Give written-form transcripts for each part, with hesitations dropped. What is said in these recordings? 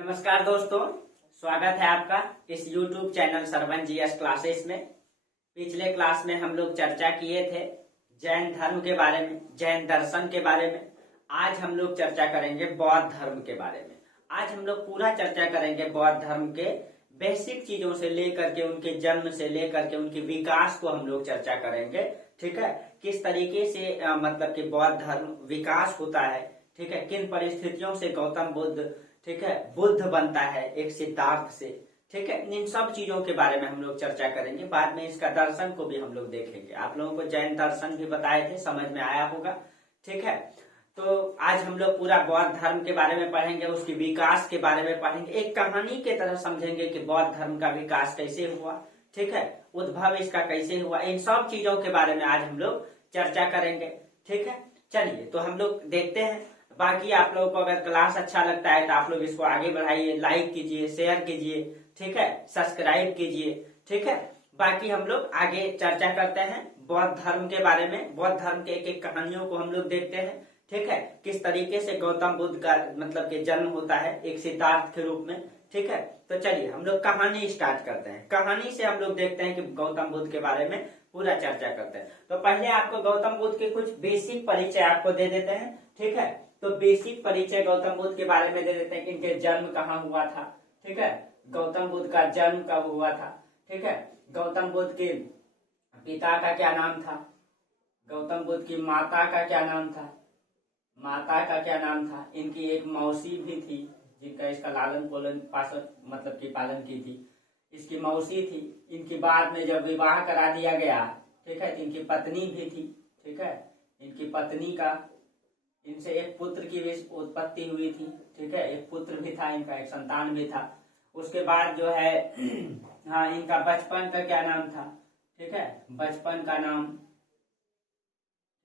नमस्कार दोस्तों, स्वागत है आपका इस YouTube channel Sarvan GS classes में। पिछले क्लास में हम लोग चर्चा किए थे जैन धर्म के बारे में, जैन दर्शन के बारे में। आज हम लोग चर्चा करेंगे बौद्ध धर्म के बारे में। आज हम लोग पूरा चर्चा करेंगे बौद्ध धर्म के बेसिक चीजों से लेकर के, उनके जन्म से लेकर के उनके विकास को हम लोग चर्चा करेंगे। ठीक है, किस तरीके से मतलब कि बौद्ध धर्म विकास होता है, ठीक है, किन परिस्थितियों से गौतम बुद्ध, ठीक है, बुद्ध बनता है एक सिद्धार्थ से। ठीक है, इन सब चीजों के बारे में हम लोग चर्चा करेंगे। बाद में इसका दर्शन को भी हम लोग देखेंगे। आप लोगों को जैन दर्शन भी बताए थे, समझ में आया होगा। ठीक है, तो आज हम लोग पूरा बौद्ध धर्म के बारे में पढ़ेंगे, उसके विकास के बारे में पढ़ेंगे, एक कहानी की तरह समझेंगे कि बौद्ध धर्म का विकास कैसे हुआ, ठीक है, उद्भव इसका कैसे हुआ। इन सब चीजों के बारे में आज हम लोग चर्चा करेंगे। ठीक है, चलिए तो हम लोग देखते हैं। बाकी आप लोगों को अगर क्लास अच्छा लगता है तो आप लोग इसको आगे बढ़ाइए, लाइक कीजिए, शेयर कीजिए, ठीक है, सब्सक्राइब कीजिए। ठीक है, बाकी हम लोग आगे चर्चा करते हैं बौद्ध धर्म के बारे में। बौद्ध धर्म के एक एक कहानियों को हम लोग देखते हैं। ठीक है, किस तरीके से गौतम बुद्ध का मतलब कि जन्म होता है एक सिद्धार्थ के रूप में। ठीक है, तो चलिए हम लोग कहानी स्टार्ट करते हैं। कहानी से हम लोग देखते हैं कि गौतम बुद्ध के बारे में पूरा चर्चा करते हैं। तो पहले आपको गौतम बुद्ध के कुछ बेसिक परिचय आपको दे देते हैं। ठीक है, तो बेसिक परिचय गौतम बुद्ध के बारे में दे देते हैं कि इनके जन्म कहाँ हुआ था। ठीक है, गौतम बुद्ध का जन्म कब हुआ था। ठीक है, गौतम बुद्ध के पिता का क्या नाम था, गौतम बुद्ध की माता का क्या नाम था, माता का क्या नाम था। इनकी एक मौसी भी थी जिनका इसका लालन पालन मतलब की पालन की थी, इसकी मौसी थी। इनकी बाद में जब विवाह करा दिया गया, ठीक है, तो इनकी पत्नी भी थी। ठीक है, इनकी पत्नी का, इनसे एक पुत्र की भी उत्पत्ति हुई थी। ठीक है, एक पुत्र भी था इनका, एक संतान भी था। उसके बाद जो है हाँ, इनका बचपन का क्या नाम था। ठीक है, बचपन का नाम,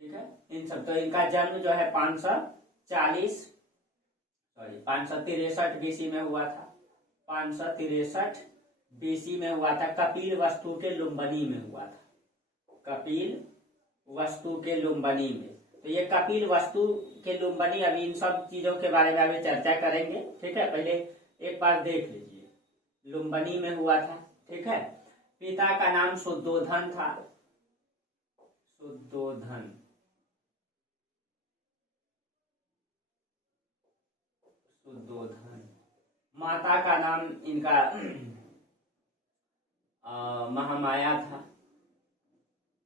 ठीक है, इन सब। तो इनका जन्म जो है 563 बीसी में हुआ था। 563 बीसी में हुआ था। कपिल वस्तु के लुम्बिनी में हुआ था। कपिल वस्तु के लुम्बिनी में। तो ये कपिल वस्तु के लुम्बिनी, अभी इन सब चीजों के बारे में अभी चर्चा करेंगे। ठीक है, पहले एक बार देख लीजिए, लुम्बिनी में हुआ था। ठीक है, पिता का नाम शुद्धोधन था, शुद्धोधन। शुद्धोधन। माता का नाम इनका महामाया था,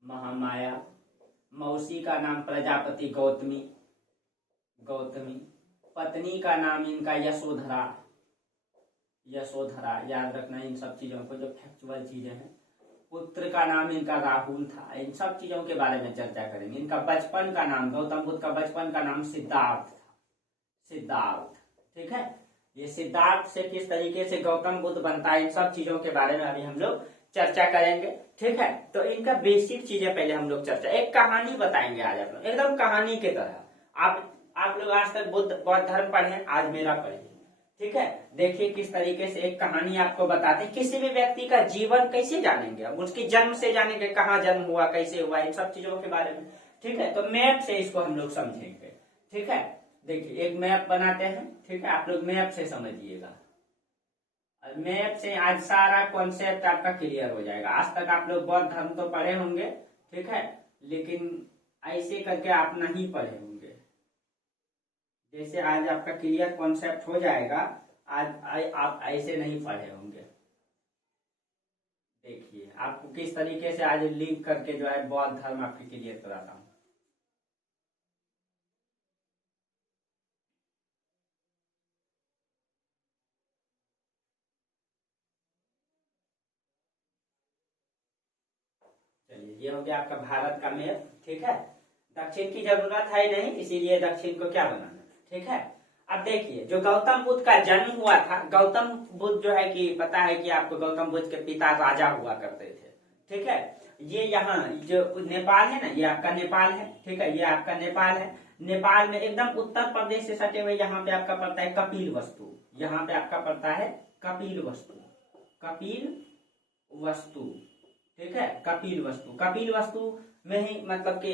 महामाया। मौसी का नाम प्रजापति गौतमी, गौतमी। पत्नी का नाम इनका यशोधरा, यशोधरा। याद रखना इन सब चीजों को, जो फैक्चुअल चीजें हैं। पुत्र का नाम इनका राहुल था। इन सब चीजों के बारे में चर्चा करेंगे। इनका बचपन का नाम, गौतम बुद्ध का बचपन का नाम सिद्धार्थ था, सिद्धार्थ। ठीक है, ये सिद्धार्थ से किस तरीके से गौतम बुद्ध बनता है, इन सब चीजों के बारे में अभी हम लोग चर्चा करेंगे। ठीक है, तो इनका बेसिक चीजें पहले हम लोग चर्चा, एक कहानी बताएंगे आज आप लोग, एकदम कहानी की तरह। आप लोग आज तक बौद्ध धर्म पढ़े, आज मेरा पढ़िए। ठीक है, देखिए किस तरीके से एक कहानी आपको बताते हैं। किसी भी व्यक्ति का जीवन कैसे जानेंगे, अब उसके जन्म से जानेंगे, कहाँ जन्म हुआ, कैसे हुआ, इन सब चीजों के बारे में। ठीक है, तो मैप से इसको हम लोग समझेंगे। ठीक है, देखिए एक मैप बनाते हैं। ठीक है, आप लोग मैप से समझिएगा। मैप से आज सारा कॉन्सेप्ट आपका क्लियर हो जाएगा। आज तक आप लोग बौद्ध धर्म तो पढ़े होंगे, ठीक है, लेकिन ऐसे करके आप नहीं पढ़े होंगे। जैसे आज आपका क्लियर कॉन्सेप्ट हो जाएगा, आज आप ऐसे नहीं पढ़े होंगे। देखिए आपको किस तरीके से आज लिंक करके जो है बौद्ध धर्म आपके क्लियर कराता हूं। चलिए, ये हो गया आपका भारत का मैप। ठीक है, दक्षिण की जरूरत है नहीं, इसीलिए दक्षिण को क्या बनाना। ठीक है, अब देखिए जो गौतम बुद्ध का जन्म हुआ था, गौतम बुद्ध जो है कि पता है कि आपको गौतम बुद्ध के पिता राजा हुआ करते थे। ठीक है, ये यहाँ जो नेपाल है ना, ये आपका नेपाल है। ठीक है, ये आपका नेपाल है। नेपाल में एकदम उत्तर प्रदेश से सटे हुए यहाँ पे आपका पड़ता है कपिल वस्तु। यहाँ पे आपका पड़ता है कपिल वस्तु, कपिल वस्तु। ठीक है, कपिल वस्तु। कपिल वस्तु में ही मतलब कि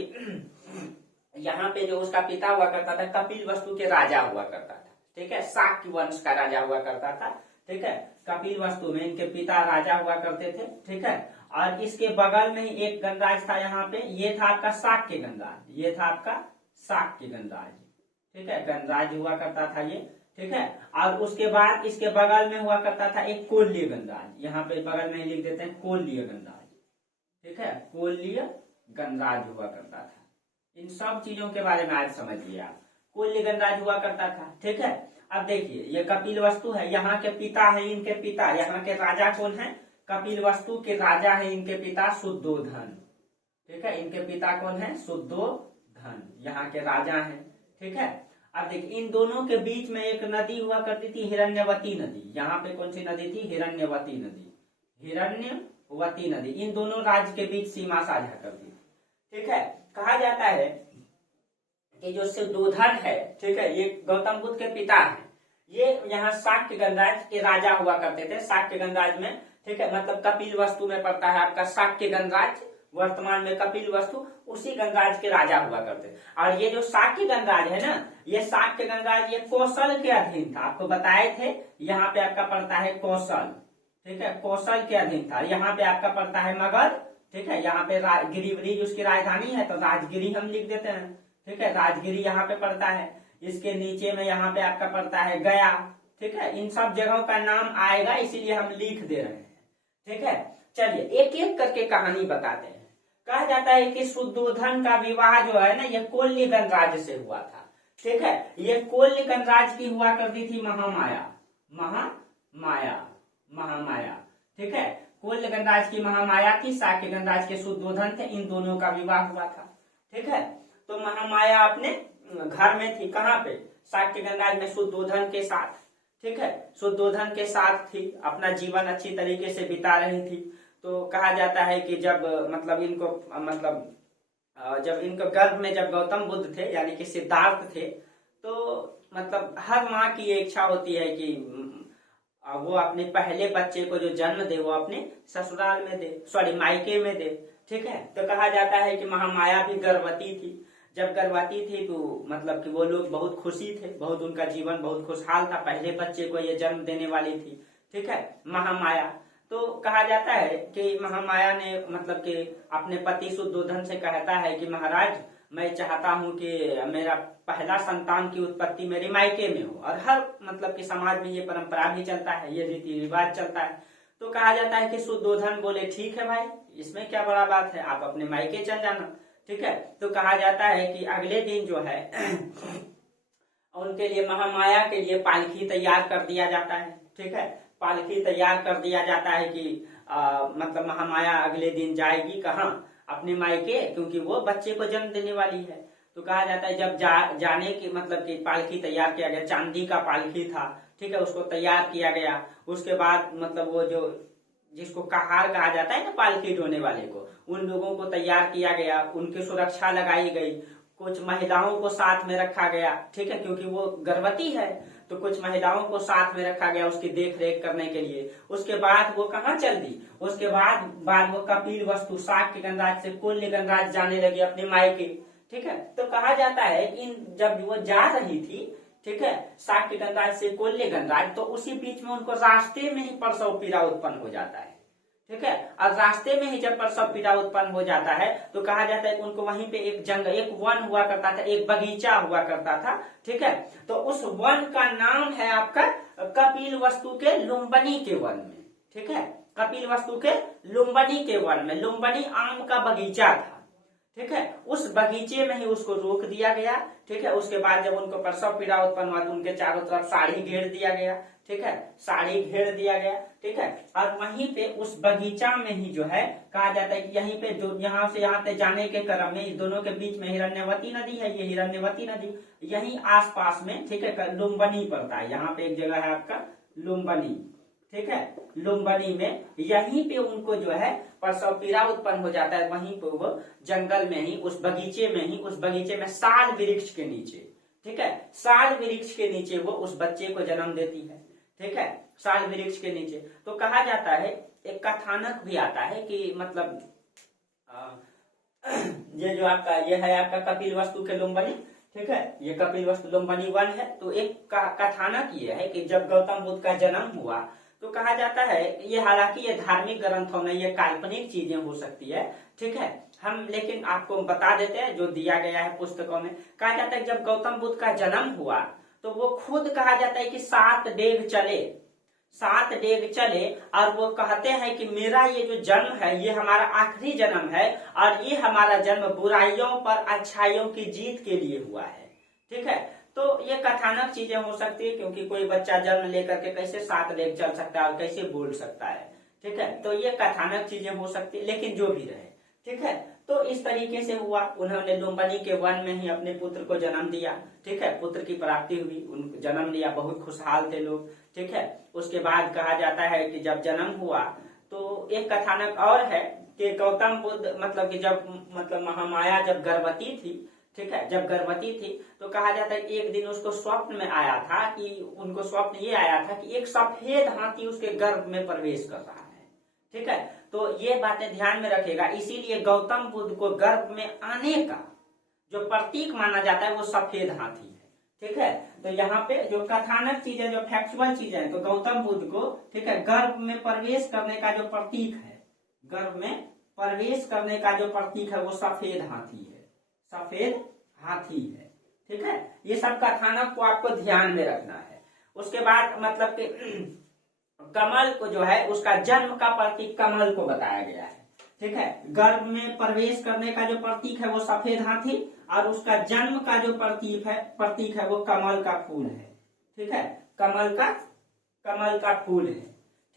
यहाँ पे जो उसका पिता हुआ करता था, कपिल वस्तु के राजा हुआ करता था। ठीक है, शाक्य वंश का राजा हुआ करता था। ठीक है, कपिल वस्तु में इनके पिता राजा हुआ करते थे। ठीक है, और इसके बगल में ही एक गणराज था यहाँ पे, ये था आपका शाक्य गणराज, ये था आपका शाक्य गणराज। ठीक है, गणराज हुआ करता था ये। ठीक है, और उसके बाद इसके बगल में हुआ करता था एक कोल्य गणराज, यहाँ पे बगल में ही लिख देते हैं कोल्य गणराज। ठीक है, कोल्य गणराज हुआ करता था। इन सब चीजों के बारे में आज समझ लिया आप। कोल्य गणराज हुआ करता था। ठीक है, अब देखिए ये कपिल वस्तु है, यहाँ के पिता है, इनके पिता, यहाँ के राजा कौन है, कपिल वस्तु के राजा है इनके पिता शुद्धोधन। ठीक है, इनके पिता कौन है, शुद्धोधन, यहाँ के राजा हैं। ठीक है, अब देखिए इन दोनों के बीच में एक नदी हुआ करती थी, हिरण्यवती नदी। यहाँ पे कौन सी नदी थी, हिरण्यवती नदी, हिरण्यवती नदी इन दोनों राज्य के बीच सीमा साझा करती थी। ठीक है, कहा जाता है कि जो शुद्धोधन है, ठीक है, ये गौतम बुद्ध के पिता हैं, ये यहाँ शाक्य गणराज के राजा हुआ करते थे। शाक्य गणराज में, ठीक है, मतलब कपिल वस्तु में पड़ता है आपका शाक्य गणराज, वर्तमान में कपिल वस्तु उसी गणराज के राजा हुआ करते। और ये जो शाक्य गणराज है ना, ये शाक्य गणराज ये कौशल के अधीन था, आपको बताए थे। यहाँ पे आपका पड़ता है कौशल, ठीक है, कौशल के अधीन था। यहाँ पे आपका पड़ता है मगध। ठीक है, यहाँ पे गिरिब्रिज उसकी राजधानी है, तो राजगिरी हम लिख देते हैं। ठीक है, राजगिरी यहाँ पे पड़ता है। इसके नीचे में यहाँ पे आपका पड़ता है गया। ठीक है, इन सब जगहों का नाम आएगा, इसीलिए हम लिख दे रहे हैं। ठीक है, चलिए एक एक करके कहानी बताते हैं। कहा जाता है कि शुद्धोधन का विवाह जो है ना, ये कोल्य गणराज से हुआ था। ठीक है, ये कोल्य गणराज की हुआ करती थी महामाया, महामाया। ठीक है, कोल्य गणराज की महामाया थी, शाक्य गणराज के शुद्धोधन थे, इन दोनों का विवाह हुआ था। ठीक है, तो महामाया अपने घर में थी, कहाँ पे, शाक्य गणराज में शुद्धोधन के साथ। ठीक है, शुद्धोधन के साथ थी, अपना जीवन अच्छी तरीके से बिता रही थी। तो कहा जाता है कि जब मतलब इनको गर्भ में जब गौतम बुद्ध थे यानी कि सिद्धार्थ थे, तो मतलब हर माँ की ये इच्छा होती है कि वो अपने पहले बच्चे को जो जन्म दे वो अपने ससुराल में दे, सॉरी मायके में दे। ठीक है, तो कहा जाता है कि महामाया भी गर्भवती थी। जब गर्भवती थी तो मतलब कि वो लोग बहुत खुशी थे, बहुत उनका जीवन बहुत खुशहाल था, पहले बच्चे को ये जन्म देने वाली थी। ठीक है, महामाया। तो कहा जाता है कि महामाया ने मतलब कि अपने पति शुद्धोधन से कहता है कि महाराज, मैं चाहता हूं कि मेरा पहला संतान की उत्पत्ति मेरे मायके में हो। और हर मतलब कि समाज में ये परंपरा भी चलता है, ये रीति रिवाज चलता है। तो कहा जाता है कि शुद्धोधन बोले ठीक है भाई, इसमें क्या बड़ा बात है, आप अपने मायके चल जाना। ठीक है, तो कहा जाता है कि अगले दिन जो है उनके लिए महामाया के लिए पालकी तैयार कर दिया जाता है। ठीक है, पालकी तैयार कर दिया जाता है कि मतलब महामाया अगले दिन जाएगी कहाँ, अपने मायके, क्योंकि वो बच्चे को जन्म देने वाली है। तो कहा जाता है जब जाने की मतलब कि पालकी तैयार किया गया, चांदी का पालकी था। ठीक है, उसको तैयार किया गया। उसके बाद मतलब वो जो जिसको कहार कहा जाता है ना, पालकी ढोने वाले को, उन लोगों को तैयार किया गया, उनकी सुरक्षा लगाई गई। कुछ महिलाओं को साथ में रखा गया। ठीक है, क्योंकि वो गर्भवती है, तो कुछ महिलाओं को साथ में रखा गया उसकी देख रेख करने के लिए। उसके बाद वो कहाँ चल दी, उसके बाद वो कपिल वस्तु शाक्य गणराज से कोल्य गणराज जाने लगी अपने मायके। ठीक है, तो कहा जाता है इन जब वो जा रही थी, ठीक है, शाक्य गणराज से कोल्य गणराज, तो उसी बीच में उनको रास्ते में ही प्रसव पीड़ा उत्पन्न हो जाता है। ठीक है, और रास्ते में ही जब प्रसव पीड़ा उत्पन्न हो जाता है तो कहा जाता है कि उनको वहीं पे एक वन हुआ करता था, एक बगीचा हुआ करता था। ठीक है, तो उस वन का नाम है आपका कपिल वस्तु के लुम्बिनी के वन में। ठीक है, कपिल वस्तु के लुम्बिनी के वन में, लुम्बिनी आम का बगीचा था। ठीक है, उस बगीचे में ही उसको रोक दिया गया। ठीक है, उसके बाद जब उनको प्रसव पीड़ा उत्पन्न हुआ तो उनके चारों तरफ साड़ी घेर दिया गया। ठीक है, साड़ी घेर दिया गया। ठीक है, और वहीं पे उस बगीचा में ही जो है कहा जाता है कि यहीं पे जो यहाँ से यहाँ पे जाने के क्रम में इस दोनों के बीच में हिरण्यवती नदी है, ये हिरण्यवती नदी यहीं आसपास में, ठीक है, लुम्बिनी पड़ता है। यहाँ पे एक जगह है आपका लुम्बिनी। ठीक है, लुम्बिनी में यहीं पे उनको जो है प्रसव पीड़ा उत्पन्न हो जाता है। वहीं पे वो जंगल में ही, उस बगीचे में साल वृक्ष के नीचे, ठीक है, साल वृक्ष के नीचे वो उस बच्चे को जन्म देती है। ठीक है, साल वृक्ष के नीचे। तो कहा जाता है, एक कथानक भी आता है कि मतलब ये जो आपका ये है आपका कपिल वस्तु के लुम्बिनी। ठीक है, ये कपिलवस्तु लुम्बिनी वन है। तो एक कथानक ये है कि जब गौतम बुद्ध का जन्म हुआ तो कहा जाता है, ये हालांकि ये धार्मिक ग्रंथों में ये काल्पनिक चीजें हो सकती है, ठीक है, हम लेकिन आपको बता देते हैं जो दिया गया है पुस्तकों में। कहा जाता है जब गौतम बुद्ध का जन्म हुआ तो वो खुद कहा जाता है कि 7 डेग चले, 7 डेग चले, और वो कहते हैं कि मेरा ये जो जन्म है ये हमारा आखिरी जन्म है, और ये हमारा जन्म बुराइयों पर अच्छाइयों की जीत के लिए हुआ है। ठीक है, तो ये कथानक चीजें हो सकती है, क्योंकि कोई बच्चा जन्म लेकर के कैसे 7 डेग चल सकता है और कैसे बोल सकता है। ठीक है, तो ये कथानक चीजें हो सकती है, लेकिन जो भी रहे, ठीक है, तो इस तरीके से हुआ। उन्होंने लुम्बिनी के वन में ही अपने पुत्र को जन्म दिया। ठीक है, पुत्र की प्राप्ति हुई, उनको जन्म लिया, बहुत खुशहाल थे लोग। ठीक है, उसके बाद कहा जाता है कि जब जन्म हुआ तो एक कथानक और है कि गौतम बुद्ध मतलब कि जब मतलब महामाया जब गर्भवती थी, ठीक है, जब गर्भवती थी तो कहा जाता है कि एक दिन उसको स्वप्न में आया था कि उनको स्वप्न ये आया था कि एक सफेद हाथी उसके गर्भ में प्रवेश कर रहा है। ठीक है, तो ये बातें ध्यान में रखेगा। इसीलिए गौतम बुद्ध को गर्भ में आने का जो प्रतीक माना जाता है वो सफेद हाथी है। ठीक है, तो यहाँ पे जो कथानक चीजें, जो फैक्चुअल चीजें हैं, तो गौतम बुद्ध को, ठीक है, गर्भ में प्रवेश करने का जो प्रतीक है, गर्भ में प्रवेश करने का जो प्रतीक है वो सफेद हाथी है, सफेद हाथी है। ठीक है, ये सब कथानक को आपको ध्यान में रखना है। उसके बाद मतलब कि कमल को जो है उसका जन्म का प्रतीक कमल को बताया गया है। ठीक है, गर्भ में प्रवेश करने का जो प्रतीक है वो सफेद हाथी, और उसका जन्म का जो प्रतीक है वो कमल का फूल है। ठीक है, कमल का फूल है।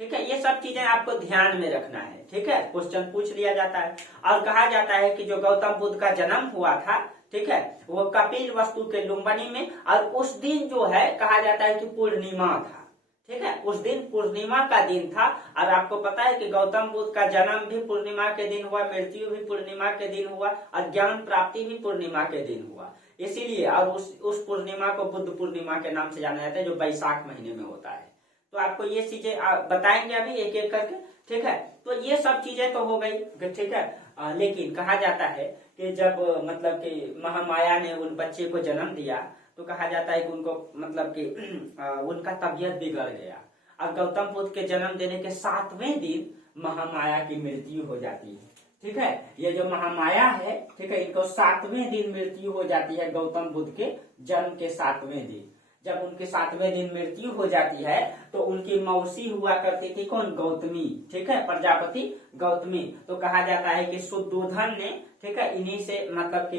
ठीक है, ये सब चीजें आपको ध्यान में रखना है। ठीक है, क्वेश्चन पूछ लिया जाता है। और कहा जाता है कि जो गौतम बुद्ध का जन्म हुआ था, ठीक है, वो कपिलवस्तु के लुम्बिनी में, और उस दिन जो है कहा जाता है कि पूर्णिमा था। ठीक है, उस दिन पूर्णिमा का दिन था। और आपको पता है कि गौतम बुद्ध का जन्म भी पूर्णिमा के दिन हुआ, मृत्यु भी पूर्णिमा के दिन हुआ, और ज्ञान प्राप्ति भी पूर्णिमा के दिन हुआ। इसीलिए और उस पूर्णिमा को बुद्ध पूर्णिमा के नाम से जाना जाता है, जो बैसाख महीने में होता है। तो आपको ये चीजें बताएंगे अभी एक एक करके। ठीक है, तो ये सब चीजें तो हो गई। ठीक है, लेकिन कहा जाता है कि जब मतलब कि महामाया ने उन बच्चे को जन्म दिया तो कहा जाता है कि उनको मतलब कि उनका तबीयत बिगड़ गया, और गौतम बुद्ध के जन्म देने के 7वें दिन महामाया की मृत्यु हो जाती है। ठीक है, ये जो महामाया है, ठीक है, इनको 7वें दिन मृत्यु हो जाती है, गौतम बुद्ध के जन्म के 7वें दिन। जब उनके 7वें दिन मृत्यु हो जाती है तो उनकी मौसी हुआ करती थी कौन? गौतमी। ठीक है, प्रजापति गौतमी। तो कहा जाता है कि शुद्धोधन ने, ठीक है, इन्हीं से मतलब कि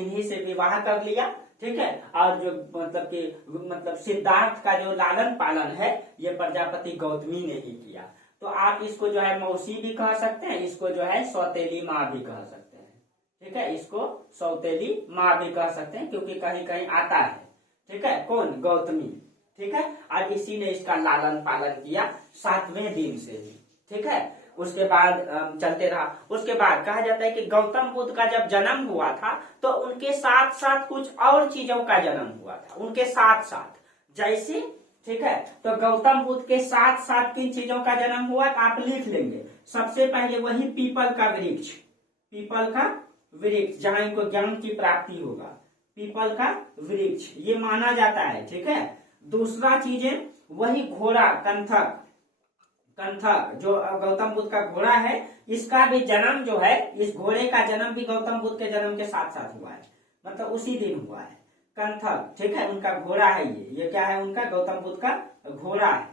इन्हीं से विवाह कर लिया। ठीक है, और जो मतलब सिद्धार्थ का जो लालन पालन है ये प्रजापति गौतमी ने ही किया। तो आप इसको जो है मौसी भी कह सकते हैं, इसको जो है सौतेली माँ भी कह सकते हैं। ठीक है, इसको सौतेली माँ भी कह सकते हैं, क्योंकि कहीं कहीं आता है। ठीक है, कौन? गौतमी। ठीक है, और इसी ने इसका लालन पालन किया 7वें दिन से ही। ठीक है, उसके बाद चलते रहा। उसके बाद कहा जाता है कि गौतम बुद्ध का जब जन्म हुआ था तो उनके साथ साथ कुछ और चीजों का जन्म हुआ था, उनके साथ साथ। जैसे, ठीक है, तो गौतम बुद्ध के साथ साथ किन चीजों का जन्म हुआ आप लिख लेंगे। सबसे पहले वही पीपल का वृक्ष, पीपल का वृक्ष जहां इनको ज्ञान की प्राप्ति होगा, पीपल का वृक्ष ये माना जाता है। ठीक है, दूसरा चीज है वही घोड़ा, कंथक जो गौतम बुद्ध का घोड़ा है, इसका भी जन्म जो है, इस घोड़े का जन्म भी गौतम बुद्ध के जन्म के साथ साथ हुआ है, मतलब उसी दिन हुआ है। कंथक, ठीक है, उनका घोड़ा है ये क्या है? उनका गौतम बुद्ध का घोड़ा है।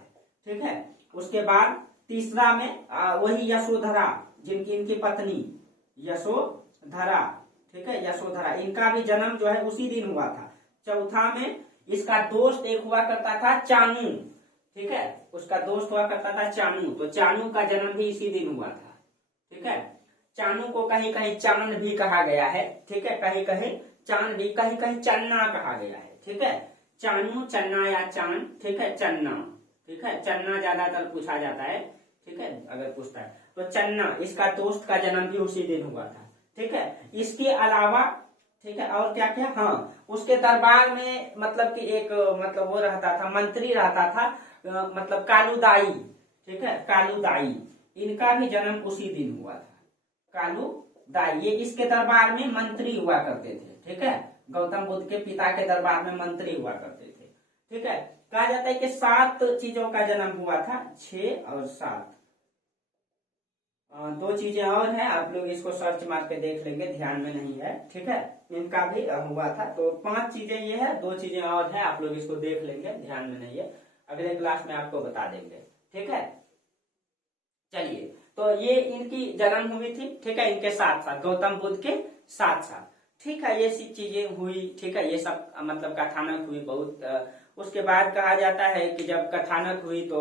ठीक है, उसके बाद तीसरा में वही यशोधरा, इनकी पत्नी यशोधरा। ठीक है, यशोधरा, इनका भी जन्म जो है उसी दिन हुआ था। चौथा में इसका दोस्त एक हुआ करता था चानू। ठीक है, उसका दोस्त हुआ करता था चानू, तो चानू का जन्म भी इसी दिन हुआ था। ठीक है, चानू को कहीं कहीं चांद भी कहा गया है। ठीक है, कहीं कहीं चांद भी, कहीं कहीं चन्ना कहा गया है। ठीक है, चानू, चन्ना या चांद। ठीक है, चन्ना। ठीक है, चन्ना ज्यादातर पूछा जाता है। ठीक है, अगर पूछता है तो चन्ना, इसका दोस्त का जन्म भी उसी दिन हुआ था। ठीक है, इसके अलावा, ठीक है, और क्या क्या? हाँ, उसके दरबार में मतलब कि एक मतलब वो रहता था, मंत्री रहता था, मतलब कालूदाई। ठीक है, कालूदाई, इनका भी जन्म उसी दिन हुआ था। कालूदाई ये इसके दरबार में मंत्री हुआ करते थे। ठीक है, गौतम बुद्ध के पिता के दरबार में मंत्री हुआ करते थे। ठीक है, कहा जाता है कि 7 चीजों का जन्म हुआ था, 6 और 7। 2 चीजें और हैं, आप लोग इसको सर्च मार के देख लेंगे, ध्यान में नहीं है। ठीक है, इनका भी हुआ था। तो 5 चीजें ये है, 2 चीजें और हैं, आप लोग इसको देख लेंगे, ध्यान में नहीं है, अगले क्लास में आपको बता देंगे। ठीक है, चलिए, तो ये इनकी जन्म हुई थी। ठीक है, इनके साथ साथ गौतम बुद्ध के साथ साथ। ठीक है, ये सी चीजें हुई। ठीक है, ये सब मतलब कथानक हुई बहुत। उसके बाद कहा जाता है कि जब कथानक हुई तो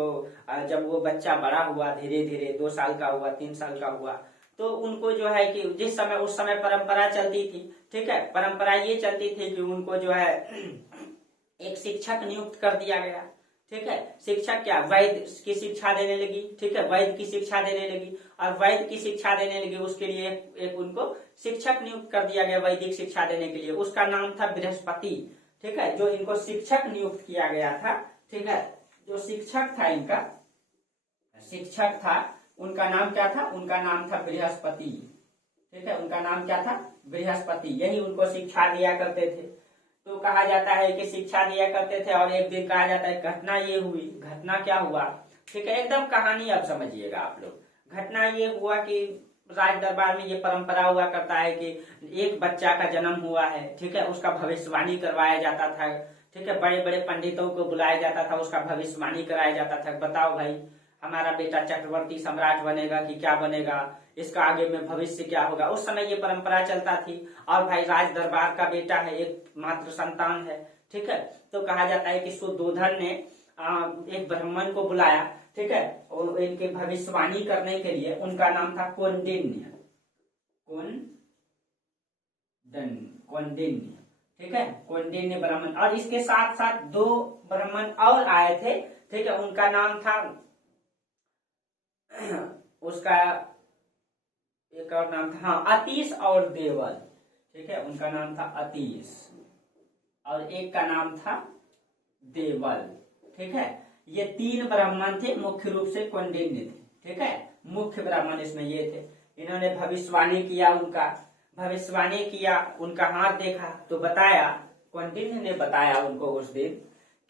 जब वो बच्चा बड़ा हुआ, धीरे धीरे 2 साल का हुआ, 3 साल का हुआ, तो उनको जो है कि जिस समय उस समय परंपरा चलती थी। ठीक है, परंपरा ये चलती थी कि उनको जो है एक शिक्षक नियुक्त कर दिया गया। ठीक है, शिक्षक क्या, वैद्य की शिक्षा देने लगी। ठीक है, वैद्य की शिक्षा देने लगी, और वैद्य की शिक्षा देने लगी उसके लिए एक उनको शिक्षक नियुक्त कर दिया गया वैदिक शिक्षा देने के लिए। उसका नाम था बृहस्पति। ठीक है, जो इनको शिक्षक नियुक्त किया गया था। ठीक है, जो शिक्षक था, इनका शिक्षक था, उनका नाम क्या था, उनका नाम था बृहस्पति। ठीक है, उनका नाम क्या था, बृहस्पति। यही उनको शिक्षा दिया करते थे। तो कहा जाता है कि शिक्षा दिया करते थे, और एक दिन कहा जाता है घटना ये हुई। घटना क्या हुआ, ठीक है, एकदम कहानी अब समझिएगा आप लोग। घटना ये हुआ कि राज दरबार में ये परंपरा हुआ करता है कि एक बच्चा का जन्म हुआ है। ठीक है, उसका भविष्यवाणी करवाया जाता था। ठीक है, बड़े बड़े पंडितों को बुलाया जाता था, उसका भविष्यवाणी कराया जाता था। बताओ भाई, हमारा बेटा चक्रवर्ती सम्राट बनेगा कि क्या बनेगा, इसका आगे में भविष्य क्या होगा। उस समय ये परंपरा चलता थी। और भाई राज दरबार का बेटा है, एक मात्र संतान है। ठीक है, तो कहा जाता है कि शुद्धोधन ने एक ब्राह्मण को बुलाया। ठीक है, और इनके भविष्यवाणी करने के लिए। उनका नाम था कौंडिन्य। कौंडिन्य। ठीक है, कौंडिन्य ब्राह्मण। और इसके साथ साथ 2 ब्राह्मण और आए थे। ठीक है, उनका नाम था, उसका एक और नाम था, हाँ, अतीश और देवल। ठीक है, उनका नाम था अतीश, और एक का नाम था देवल। ठीक है, ये 3 ब्राह्मण थे, मुख्य रूप से कौंडिन्य थे। ठीक है, मुख्य ब्राह्मण इसमें ये थे। इन्होंने भविष्यवाणी किया, उनका भविष्यवाणी किया, उनका हाथ देखा तो बताया, कौंडिन्य ने बताया उनको उस दिन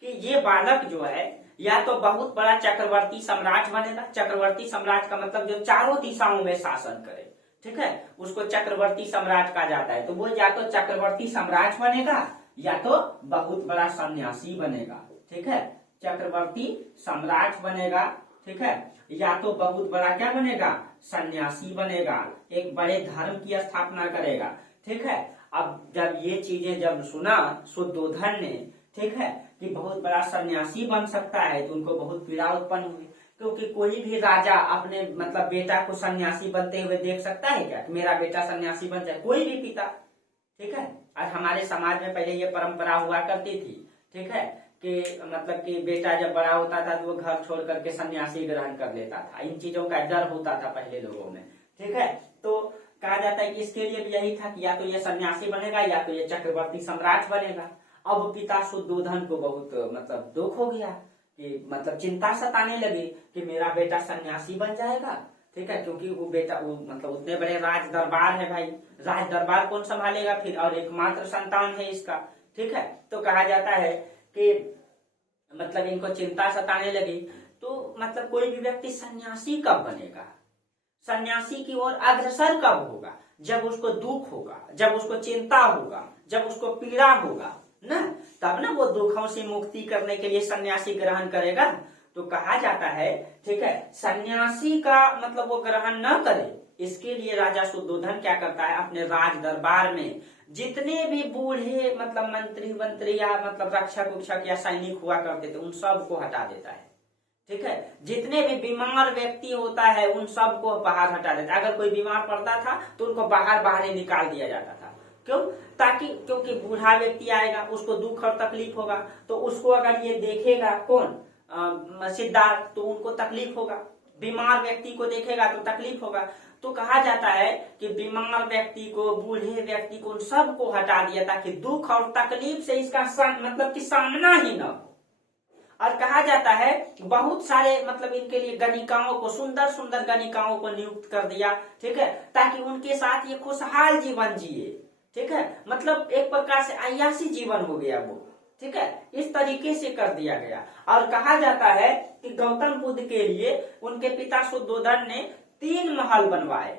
कि ये बालक जो है या तो बहुत बड़ा चक्रवर्ती सम्राट बनेगा। चक्रवर्ती सम्राट का मतलब जो चारों दिशाओं में शासन करे। ठीक है, उसको चक्रवर्ती सम्राट कहा जाता है। तो वो या तो चक्रवर्ती सम्राट बनेगा या तो बहुत बड़ा सन्यासी बनेगा। ठीक है, चक्रवर्ती सम्राट बनेगा। ठीक है, या तो बहुत बड़ा क्या बनेगा, सन्यासी बनेगा, एक बड़े धर्म की स्थापना करेगा। ठीक है, अब जब ये चीजें जब सुना शुद्धोधन ने, ठीक है, कि बहुत बड़ा सन्यासी बन सकता है, तो उनको बहुत पीड़ा उत्पन्न हुई। क्योंकि कोई भी राजा अपने मतलब बेटा को सन्यासी बनते हुए देख सकता है क्या, कि मेरा बेटा सन्यासी बन जाए, कोई भी पिता। ठीक है, और हमारे समाज में पहले ये परंपरा हुआ करती थी। ठीक है, कि मतलब कि बेटा जब बड़ा होता था तो वो घर छोड़ करके सन्यासी ग्रहण कर लेता था। इन चीजों का डर होता था पहले लोगों में। ठीक है, तो कहा जाता है कि इसके लिए भी यही था कि या तो ये सन्यासी बनेगा या तो ये चक्रवर्ती सम्राट बनेगा। अब पिता शुद्धोधन को बहुत मतलब दुख हो गया, कि मतलब चिंता सताने लगी कि मेरा बेटा सन्यासी बन जाएगा। ठीक है, क्योंकि वो बेटा मतलब उतने बड़े राज दरबार है भाई, राज दरबार कौन संभालेगा फिर, और एकमात्र संतान है इसका। ठीक है, तो कहा जाता है कि मतलब इनको चिंता सताने लगी। तो मतलब कोई भी व्यक्ति सन्यासी कब बनेगा, सन्यासी की ओर अग्रसर कब होगा, जब उसको दुख होगा, जब उसको चिंता होगा, जब उसको पीड़ा होगा ना, तब ना वो दुखों से मुक्ति करने के लिए सन्यासी ग्रहण करेगा। तो कहा जाता है, ठीक है, सन्यासी का मतलब वो ग्रहण न करे, इसके लिए राजा शुद्धोधन क्या करता है, अपने राज दरबार में जितने भी बूढ़े मतलब मंत्री या मतलब रक्षक उक्षक या सैनिक हुआ करते थे, उन सब को हटा देता है। ठीक है, जितने भी बीमार व्यक्ति होता है उन सब को बाहर हटा देता है। अगर कोई बीमार पड़ता था तो उनको बाहर ही निकाल दिया जाता था। क्यों, ताकि क्योंकि बूढ़ा व्यक्ति आएगा, उसको दुख और तकलीफ होगा, तो उसको अगर ये देखेगा कौन, सिद्धार्थ, तो उनको तकलीफ होगा। बीमार व्यक्ति को देखेगा तो तकलीफ होगा। तो कहा जाता है कि बीमार व्यक्ति को, बूढ़े व्यक्ति को, उन सबको हटा दिया ताकि दुख और तकलीफ से इसका मतलब कि सामना ही न हो। और कहा जाता है बहुत सारे मतलब इनके लिए गणिकाओं को, सुंदर सुंदर गणिकाओं को नियुक्त कर दिया। ठीक है, ताकि उनके साथ ये खुशहाल जीवन जिए। ठीक है, मतलब एक प्रकार से अय्यासी जीवन हो गया वो, ठीक है, इस तरीके से कर दिया गया। और कहा जाता है कि गौतम बुद्ध के लिए उनके पिता शुद्धोधन ने 3 महल बनवाए,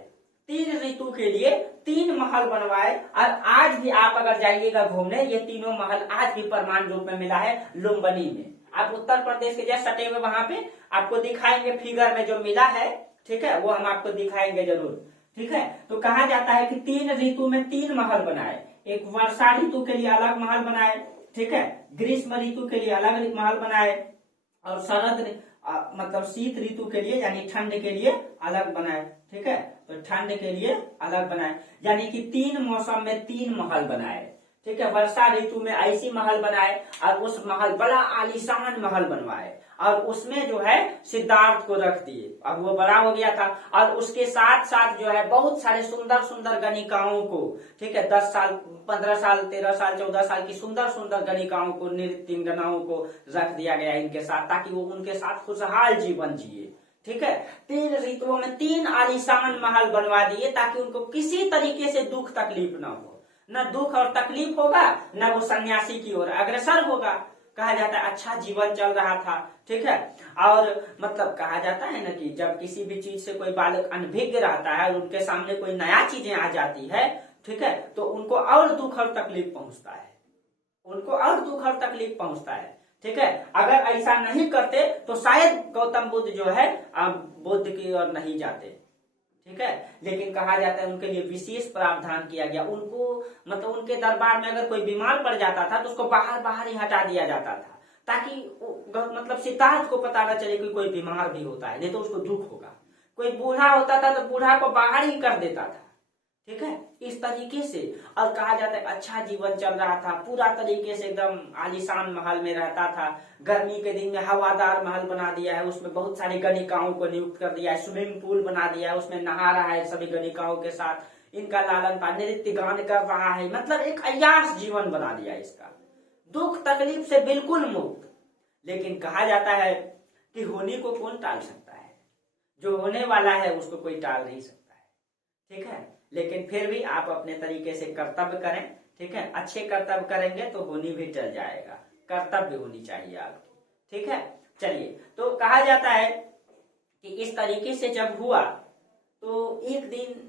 3 ऋतु के लिए 3 महल बनवाए। और आज भी आप अगर जाइएगा घूमने, ये तीनों महल आज भी प्रमाण रूप में मिला है लुम्बिनी में। आप उत्तर प्रदेश के जैसे सटे हुए वहां पे आपको दिखाएंगे फिगर में जो मिला है, ठीक है, वो हम आपको दिखाएंगे जरूर, ठीक है। तो कहा जाता है कि 3 ऋतु में 3 महल बनाए, एक वर्षा ऋतु के लिए अलग महल बनाए, ठीक है, ग्रीष्म ऋतु के लिए अलग महल बनाए, और शरद मतलब शीत ऋतु के लिए यानी ठंड के लिए अलग बनाए, ठीक है, तो ठंड के लिए अलग बनाए, यानी कि 3 मौसम में 3 महल बनाए, ठीक है। वर्षा ऋतु में ऐसी महल बनाए और उस महल बड़ा आलीशान महल बनवाए, और उसमें जो है सिद्धार्थ को रख दिए। अब वो बड़ा हो गया था, और उसके साथ साथ जो है बहुत सारे सुंदर सुंदर गणिकाओं को, ठीक है, 10 साल 15 साल 13 साल 14 साल की सुंदर सुंदर गणिकाओं को, नृत्यंगनाओं को रख दिया गया इनके साथ, ताकि वो उनके साथ खुशहाल जीवन जिए, ठीक है। 3 ऋतुओं में 3 आलीशान महल बनवा दिए ताकि उनको किसी तरीके से दुख तकलीफ ना हो, न दुख और तकलीफ होगा, न वो सन्यासी की ओर अग्रसर होगा। कहा जाता है अच्छा जीवन चल रहा था, ठीक है। और मतलब कहा जाता है ना कि जब किसी भी चीज से कोई बालक अनभिज्ञ रहता है और उनके सामने कोई नया चीजें आ जाती है, ठीक है, तो उनको और दुख और तकलीफ पहुंचता है, उनको और दुख और तकलीफ पहुंचता है, ठीक है। अगर ऐसा नहीं करते तो शायद गौतम बुद्ध जो है बुद्ध की ओर नहीं जाते, ठीक है। लेकिन कहा जाता है उनके लिए विशेष प्रावधान किया गया। उनको मतलब उनके दरबार में अगर कोई बीमार पड़ जाता था तो उसको बाहर बाहर ही हटा दिया जाता था, ताकि मतलब सिद्धार्थ को पता न चले कि कोई बीमार भी होता है, नहीं तो उसको दुख होगा। कोई बूढ़ा होता था तो बूढ़ा को बाहर ही कर देता था, ठीक है, इस तरीके से। और कहा जाता है अच्छा जीवन चल रहा था, पूरा तरीके से एकदम आलीशान महल में रहता था। गर्मी के दिन में हवादार महल बना दिया है, उसमें बहुत सारी गणिकाओं को नियुक्त कर दिया है, स्विमिंग पूल बना दिया है, उसमें नहा रहा है सभी गणिकाओं के साथ, इनका लालन पालन नृत्य गान कर रहा है, मतलब एक अय्याश जीवन बना दिया इसका, दुख तकलीफ से बिल्कुल मुक्त। लेकिन कहा जाता है कि होने को कौन टाल सकता है, जो होने वाला है उसको कोई टाल नहीं सकता है, ठीक है। लेकिन फिर भी आप अपने तरीके से कर्तव्य करें, ठीक है, अच्छे कर्तव्य करेंगे तो होनी भी टल जाएगा, कर्तव्य होनी चाहिए आपकी, ठीक है। चलिए, तो कहा जाता है कि इस तरीके से जब हुआ तो एक दिन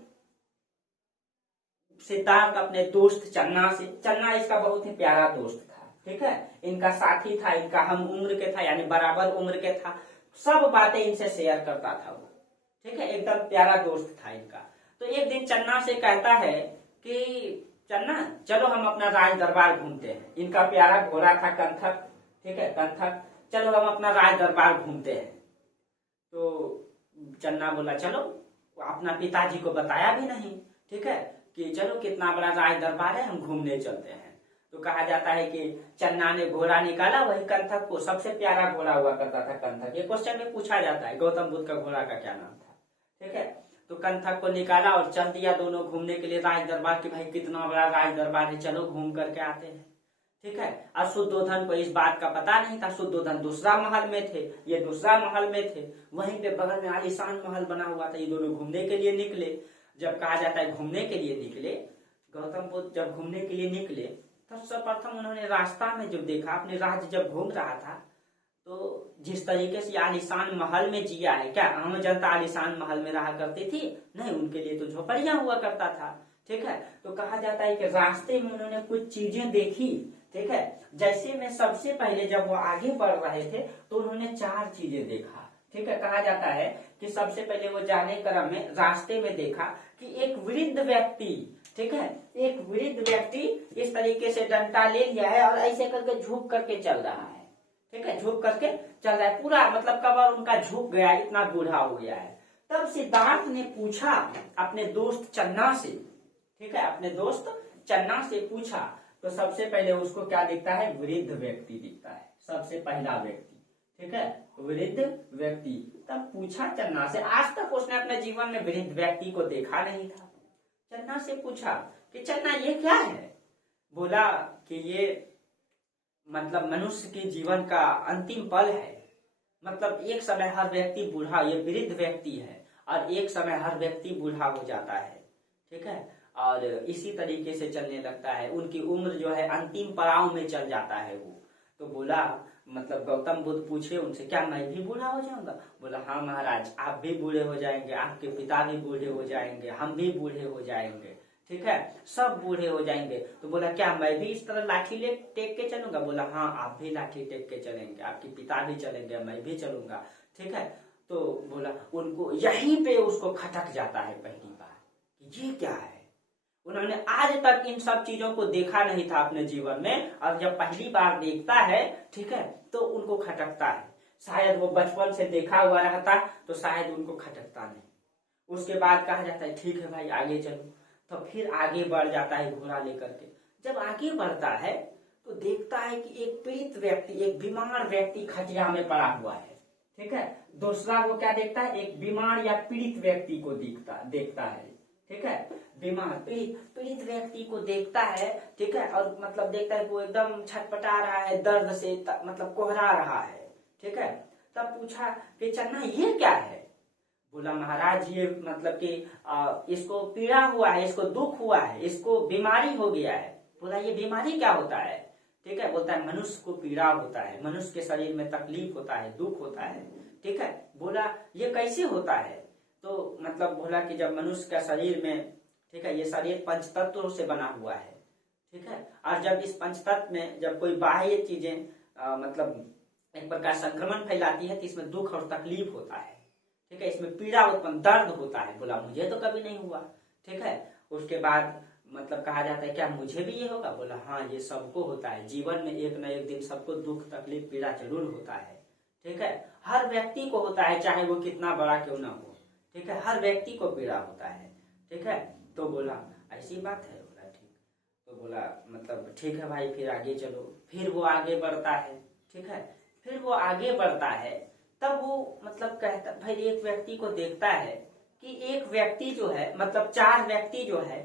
सिद्धार्थ अपने दोस्त चन्ना से, चन्ना इसका बहुत ही प्यारा दोस्त था, ठीक है, इनका साथी था, इनका हम उम्र के था, यानी बराबर उम्र के था, सब बातें इनसे शेयर करता था वो, ठीक है, एकदम प्यारा दोस्त था इनका। तो एक दिन चन्ना से कहता है कि चन्ना चलो हम अपना राज दरबार घूमते हैं। इनका प्यारा घोड़ा था कंथक, ठीक है, कंथक, चलो हम अपना राज दरबार घूमते हैं। तो चन्ना बोला चलो, अपना पिताजी को बताया भी नहीं, ठीक है, कि चलो कितना बड़ा राज दरबार है, हम घूमने चलते हैं। तो कहा जाता है कि चन्ना ने घोड़ा निकाला, वही कंथक को, सबसे प्यारा घोड़ा हुआ करता था कंथक। ये क्वेश्चन में पूछा जाता है गौतम बुद्ध का घोड़ा का क्या नाम था, ठीक है। तो कंथक को निकाला और चल दिया दोनों घूमने के लिए राज दरबार, की भाई कितना बड़ा राज दरबार है, चलो घूम करके आते हैं, ठीक है। और शुद्धोधन को इस बात का पता नहीं था, शुद्धोधन दूसरा महल में थे, ये दूसरा महल में थे, वहीं पे बगल में आलीशान महल बना हुआ था। ये दोनों घूमने के लिए निकले। जब कहा जाता है घूमने के लिए निकले, गौतम बुद्ध जब घूमने के लिए निकले तब सर्वप्रथम उन्होंने रास्ता में जब देखा, अपने राज्य जब घूम रहा था, तो जिस तरीके से आलीशान महल में जिया है, क्या आम जनता आलीशान महल में रहा करती थी? नहीं, उनके लिए तो झोपड़ियां हुआ करता था, ठीक है। तो कहा जाता है कि रास्ते में उन्होंने कुछ चीजें देखी, ठीक है। जैसे में सबसे पहले जब वो आगे बढ़ रहे थे तो उन्होंने 4 चीजें देखा, ठीक है। कहा जाता है कि सबसे पहले वो जाने क्रम में रास्ते में देखा कि एक वृद्ध व्यक्ति, ठीक है, एक वृद्ध व्यक्ति इस तरीके से डंडा ले लिया है और ऐसे करके झुक करके चल रहा है, ठीक है, झुक करके चल रहा है, पूरा मतलब कमर उनका झुक गया, इतना बूढ़ा हो गया है। तब सिद्धार्थ ने पूछा अपने दोस्त चन्ना से, ठीक है, अपने दोस्त चन्ना से पूछा, तो सबसे पहले उसको क्या दिखता है? वृद्ध व्यक्ति दिखता है, सबसे पहला व्यक्ति, ठीक है, वृद्ध व्यक्ति। तब पूछा चन्ना से, आज तक उसने अपने जीवन में वृद्ध व्यक्ति को देखा नहीं था। चन्ना से पूछा कि चन्ना ये क्या है? बोला कि ये मतलब मनुष्य के जीवन का अंतिम पल है, मतलब एक समय हर व्यक्ति बूढ़ा, ये वृद्ध व्यक्ति है, और एक समय हर व्यक्ति बूढ़ा हो जाता है, ठीक है। और इसी तरीके से चलने लगता है। उनकी उम्र जो है अंतिम पड़ाव में चल जाता है वो। तो बोला मतलब गौतम बुद्ध पूछे उनसे, क्या मैं भी बूढ़ा हो जाऊंगा? बोला हाँ महाराज, आप भी बूढ़े हो जाएंगे, आपके पिता भी बूढ़े हो जाएंगे, हम भी बूढ़े हो जाएंगे, ठीक है, सब बूढ़े हो जाएंगे। तो बोला क्या मैं भी इस तरह लाठी ले टेक के चलूंगा? बोला हाँ आप भी लाठी टेक के चलेंगे, आपके पिता भी चलेंगे, मैं भी चलूंगा, ठीक है। तो बोला उनको यहीं पे उसको खटक जाता है पहली बार कि ये क्या है। उन्होंने आज तक इन सब चीजों को देखा नहीं था अपने जीवन में, और जब पहली बार देखता है, ठीक है, तो उनको खटकता है। शायद वो बचपन से देखा हुआ रहता तो शायद उनको खटकता नहीं। उसके बाद कहा जाता है ठीक है भाई आगे चलो। तो फिर आगे बढ़ जाता है घोड़ा लेकर के। जब आगे बढ़ता है तो देखता है कि एक पीड़ित व्यक्ति, एक बीमार व्यक्ति खटिया में पड़ा हुआ है, ठीक है। दूसरा वो क्या देखता है, एक बीमार या पीड़ित व्यक्ति को देखता है, ठीक है, बीमार पीड़ित व्यक्ति को देखता है, ठीक है, और मतलब देखता है वो एकदम छटपटा रहा है दर्द से, मतलब कोहरा रहा है, ठीक है। तब पूछा कि चन्ना ये क्या है? बोला महाराज ये मतलब कि इसको पीड़ा हुआ है, इसको दुख हुआ है, इसको बीमारी हो गया है। बोला ये बीमारी क्या होता है? ठीक है, बोलता है मनुष्य को पीड़ा होता है, मनुष्य के शरीर में तकलीफ होता है, दुख होता है, ठीक है। बोला ये कैसे होता है? तो मतलब बोला कि जब मनुष्य का शरीर में, ठीक है, ये शरीर पंचतत्वों से बना हुआ है, ठीक है, और जब इस पंचतत्व में जब कोई बाह्य चीजें मतलब एक प्रकार संक्रमण फैलाती है तो इसमें दुख और तकलीफ होता है, ठीक है, इसमें पीड़ा उत्पन्न, दर्द होता है। बोला मुझे तो कभी नहीं हुआ, ठीक है। उसके बाद मतलब कहा जाता है क्या मुझे भी ये होगा? बोला हाँ ये सबको होता है, जीवन में एक न एक दिन सबको दुख तकलीफ पीड़ा जरूर होता है, ठीक है, हर व्यक्ति को होता है, चाहे वो कितना बड़ा क्यों ना हो, ठीक है, हर व्यक्ति को पीड़ा होता है, ठीक है। तो बोला ऐसी बात है? बोला ठीक। तो बोला मतलब ठीक है भाई फिर आगे चलो। फिर वो आगे बढ़ता है, ठीक है, फिर वो आगे बढ़ता है। तब वो मतलब कहता भाई एक व्यक्ति को देखता है कि एक व्यक्ति जो है मतलब चार व्यक्ति जो है,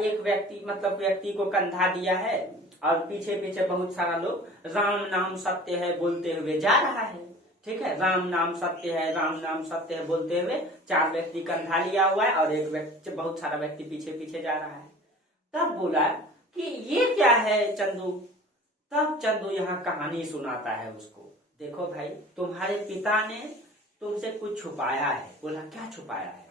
एक व्यक्ति मतलब व्यक्ति को कंधा दिया है और पीछे पीछे बहुत सारा लोग राम नाम सत्य है बोलते हुए जा रहा है, ठीक है, राम नाम सत्य है, राम नाम सत्य है बोलते हुए चार व्यक्ति कंधा लिया हुआ है और एक व्यक्ति, बहुत सारा व्यक्ति पीछे पीछे जा रहा है। तब बोला कि ये क्या है चंदू? तब चंदू यहाँ कहानी सुनाता है उसको, देखो भाई तुम्हारे पिता ने तुमसे कुछ छुपाया है। बोला क्या छुपाया है?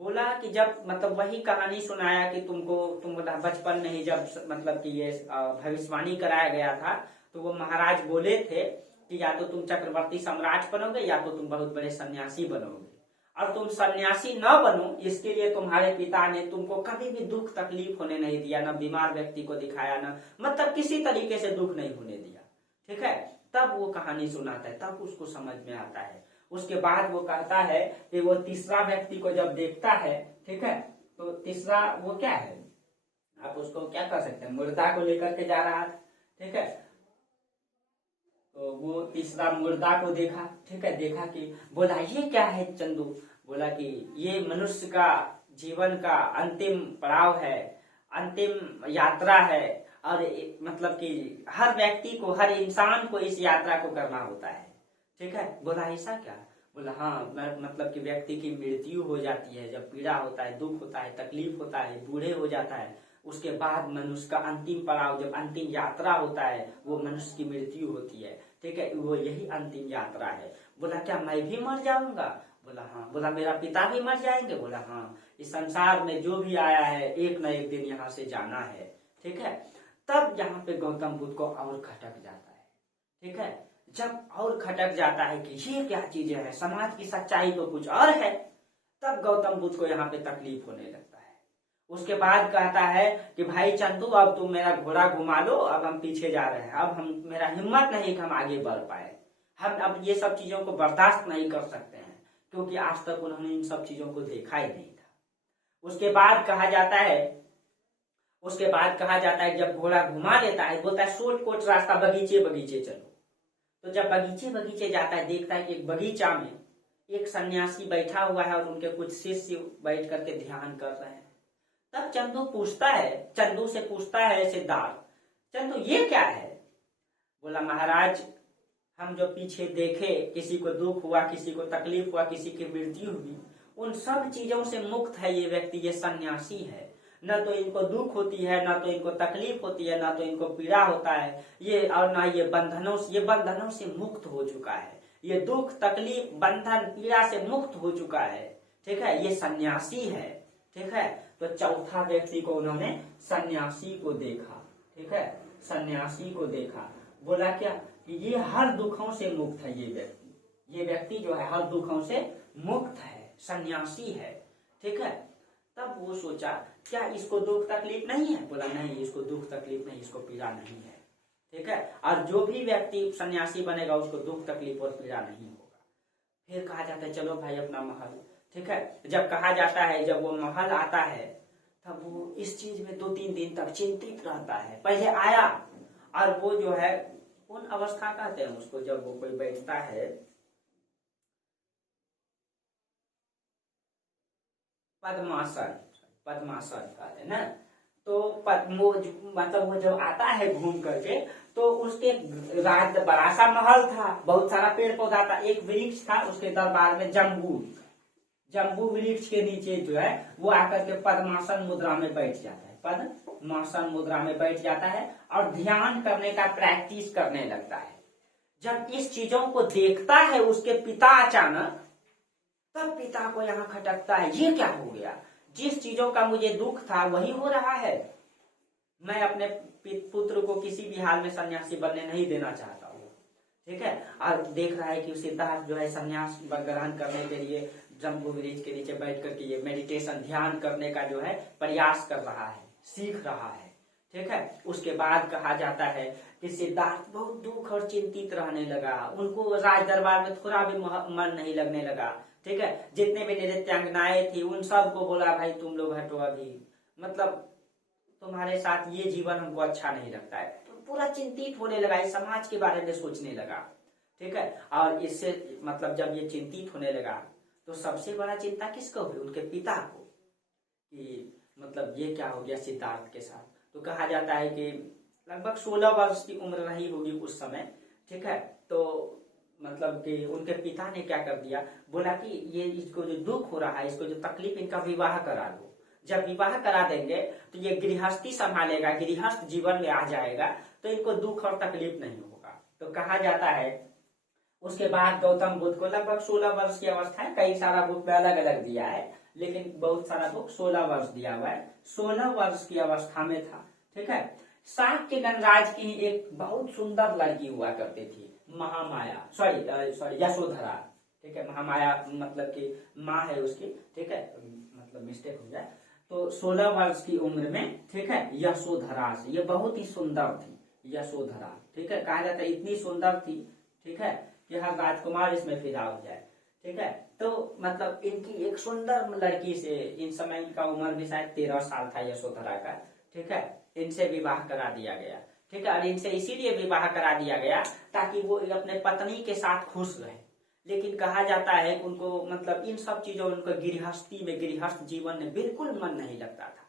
बोला कि जब मतलब वही कहानी सुनाया कि तुम बोला बचपन में ही जब मतलब कि ये भविष्यवाणी कराया गया था तो वो महाराज बोले थे कि या तो तुम चक्रवर्ती सम्राट बनोगे या तो तुम बहुत बड़े सन्यासी बनोगे, और तुम सन्यासी न बनो इसके लिए तुम्हारे पिता ने तुमको कभी भी दुख तकलीफ होने नहीं दिया, ना बीमार व्यक्ति को दिखाया, ना मतलब किसी तरीके से दुख नहीं होने दिया, ठीक है। तब वो कहानी सुनाता है, तब उसको समझ में आता है। उसके बाद वो कहता है कि वो तीसरा व्यक्ति को जब देखता है, ठीक है, तो तीसरा वो क्या है, आप उसको क्या कर सकते हैं, मुर्दा को लेकर के जा रहा है, ठीक है। तो वो तीसरा मुर्दा को देखा, ठीक है, देखा कि बोला ये क्या है चंदू? बोला कि ये मनुष्य का जीवन का अंतिम पड़ाव है, अंतिम यात्रा है, और मतलब कि हर व्यक्ति को, हर इंसान को इस यात्रा को करना होता है, ठीक है। बोला ऐसा क्या? बोला हाँ मतलब कि व्यक्ति की मृत्यु हो जाती है, जब पीड़ा होता है, दुख होता है, तकलीफ होता है, बूढ़े हो जाता है, उसके बाद मनुष्य का अंतिम पड़ाव, जब अंतिम यात्रा होता है वो मनुष्य की मृत्यु होती है, ठीक है, वो यही अंतिम यात्रा है। बोला क्या मैं भी मर जाऊंगा? बोला हाँ। बोला मेरा पिता भी मर जाएंगे? बोला हाँ, इस संसार में जो भी आया है एक न एक दिन यहाँ से जाना है, ठीक है। तब यहाँ पे गौतम बुद्ध को और खटक जाता है, ठीक है। जब और खटक जाता है कि ये क्या चीजें हैं, समाज की सच्चाई तो कुछ और है, तब गौतम बुद्ध को यहाँ पे तकलीफ होने लगता है। उसके बाद कहता है कि भाई चंदू अब तुम मेरा घोड़ा घुमा लो, अब हम पीछे जा रहे हैं, अब हम मेरा हिम्मत नहीं कि हम आगे बढ़ पाए, हम अब ये सब चीजों को बर्दाश्त नहीं कर सकते हैं, क्योंकि आज तक उन्होंने इन सब चीजों को देखा ही नहीं था। उसके बाद कहा जाता है जब घोड़ा घुमा लेता है, बोलता है शॉर्ट कोट रास्ता, बगीचे बगीचे चलो। तो जब बगीचे बगीचे जाता है, देखता है कि एक बगीचा में एक सन्यासी बैठा हुआ है और उनके कुछ शिष्य बैठ करके ध्यान कर रहे हैं। तब चंदू से पूछता है सिद्धार्थ, चंदू ये क्या है? बोला महाराज हम जो पीछे देखे, किसी को दुख हुआ, किसी को तकलीफ हुआ, किसी की मृत्यु हुई, उन सब चीजों से मुक्त है ये व्यक्ति, ये सन्यासी है। न तो इनको दुख होती है, न तो इनको तकलीफ होती है, न तो इनको पीड़ा होता है, ये और ना ये बंधनों से मुक्त हो चुका है, ये दुख तकलीफ बंधन पीड़ा से मुक्त हो चुका है। ठीक है, ये सन्यासी है। ठीक है, तो चौथा व्यक्ति को उन्होंने सन्यासी को देखा। ठीक है, सन्यासी को देखा, बोला क्या कि ये हर दुखों से मुक्त है। ये व्यक्ति जो है हर दुखों से मुक्त है, सन्यासी है। ठीक है, तब वो सोचा क्या इसको दुख तकलीफ नहीं है? बोला नहीं, इसको दुख तकलीफ नहीं, इसको पीड़ा नहीं है। ठीक है, और जो भी व्यक्ति सन्यासी बनेगा उसको दुख तकलीफ और पीड़ा नहीं होगा। फिर कहा जाता है चलो भाई अपना महल। ठीक है, जब कहा जाता है जब वो महल आता है तब वो इस चीज में 2-3 दिन तक चिंतित रहता है। पहले आया और वो जो है उन अवस्था कहते हैं उसको, जब वो कोई बैठता है पद्मासन कहते हैं ना, तो मतलब वो जब आता है घूम करके तो उसके राज बड़ा सा महल था, बहुत सारा पेड़ पौधा था, एक वृक्ष था उसके दरबार में, जम्बू वृक्ष के नीचे जो है वो आकर के पद्मासन मुद्रा में बैठ जाता है, पद्मासन मुद्रा में बैठ जाता है और ध्यान करने का प्रैक्टिस करने लगता है। जब इस चीजों को देखता है उसके पिता अचानक, तब पिता को यहाँ खटकता है, ये क्या हो गया? जिस चीजों का मुझे दुख था वही हो रहा है। मैं अपने पुत्र को किसी भी हाल में सन्यासी बनने नहीं देना चाहता हूँ। ठीक है, और देख रहा है कि सिद्धार्थ जो है सन्यास ग्रहण करने के लिए जम्बू वृक्ष के नीचे बैठ करके ये मेडिटेशन ध्यान करने का जो है प्रयास कर रहा है, सीख रहा है। ठीक है, उसके बाद कहा जाता है कि सिद्धार्थ बहुत दुख और चिंतित रहने लगा, उनको राज दरबार में थोड़ा भी मन नहीं लगने लगा। ठीक है, जितने भी नृत्यांगनाएं थी उन सबको बोला भाई तुम लोग हटो अभी, मतलब तुम्हारे साथ ये जीवन हमको अच्छा नहीं लगता है। तो पूरा चिंतित होने लगा, इस समाज के बारे में सोचने लगा। ठीक है, और इससे मतलब जब ये चिंतित होने लगा तो सबसे बड़ा चिंता किसको हुई? उनके पिता को, कि मतलब ये क्या हो गया सिद्धार्थ के साथ। तो कहा जाता है कि लगभग 16 वर्ष की उम्र रही होगी उस समय। ठीक है, तो मतलब कि उनके पिता ने क्या कर दिया, बोला कि ये इसको जो दुख हो रहा है, इसको जो तकलीफ, इनका विवाह करा दो। जब विवाह करा देंगे तो ये गृहस्थी संभालेगा, गृहस्थ जीवन में आ जाएगा, तो इनको दुख और तकलीफ नहीं होगा। तो कहा जाता है उसके बाद गौतम बुद्ध को लगभग 16 वर्ष की अवस्था है, कई सारा बुक में अलग अलग दिया है, लेकिन बहुत सारा बुक 16 वर्ष दिया हुआ है, 16 वर्ष की अवस्था में था। ठीक है, शाक के गणराज की एक बहुत सुंदर लड़की हुआ करती थी, महामाया, सॉरी यशोधरा। ठीक है, महामाया मतलब कि माँ है उसकी। ठीक है, मतलब मिस्टेक हो जाए तो 16 वर्ष की उम्र में, ठीक है, यशोधरा से, ये बहुत ही सुंदर थी यशोधरा। ठीक है, कहा जाता है इतनी सुंदर थी, ठीक है, कि हर राजकुमार इसमें फिदा हो जाए। ठीक है, तो मतलब इनकी एक सुंदर लड़की से, इन समय इनका उम्र भी शायद 13 साल था यशोधरा का। ठीक है, इनसे विवाह करा दिया गया। ठीक है, और इनसे इसीलिए विवाह करा दिया गया ताकि वो अपने पत्नी के साथ खुश रहे। लेकिन कहा जाता है कि उनको मतलब इन सब चीजों, उनको गृहस्थ जीवन में बिल्कुल मन नहीं लगता था।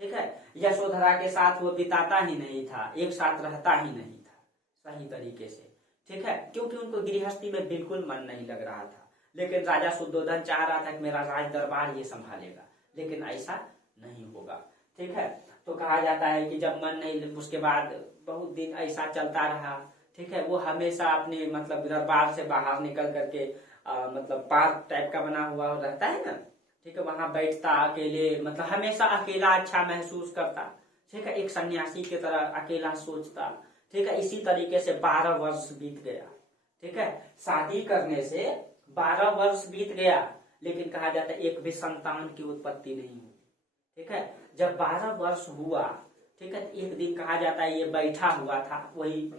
ठीक है, यशोधरा के साथ वो बिताता ही नहीं था, एक साथ रहता ही नहीं था सही तरीके से। ठीक है, क्योंकि उनको गृहस्थी में बिल्कुल मन नहीं लग रहा था। लेकिन राजा शुद्धोधन चाह रहा था कि मेरा राज दरबार ये संभालेगा, लेकिन ऐसा नहीं होगा। ठीक है, तो कहा जाता है कि जब मन नहीं, उसके बाद बहुत दिन ऐसा चलता रहा। ठीक है, वो हमेशा अपने मतलब दरबार से बाहर निकल करके मतलब पार्क टाइप का बना हुआ रहता है ना, ठीक है, वहां बैठता अकेले, मतलब हमेशा अकेला अच्छा महसूस करता। ठीक है, एक सन्यासी की तरह अकेला सोचता। ठीक है, इसी तरीके से 12 वर्ष बीत गया। ठीक है, शादी करने से 12 वर्ष बीत गया, लेकिन कहा जाता है एक भी संतान की उत्पत्ति नहीं हुई। ठीक है, जब 12 वर्ष हुआ, ठीक है, एक दिन कहा जाता है ये बैठा हुआ था वही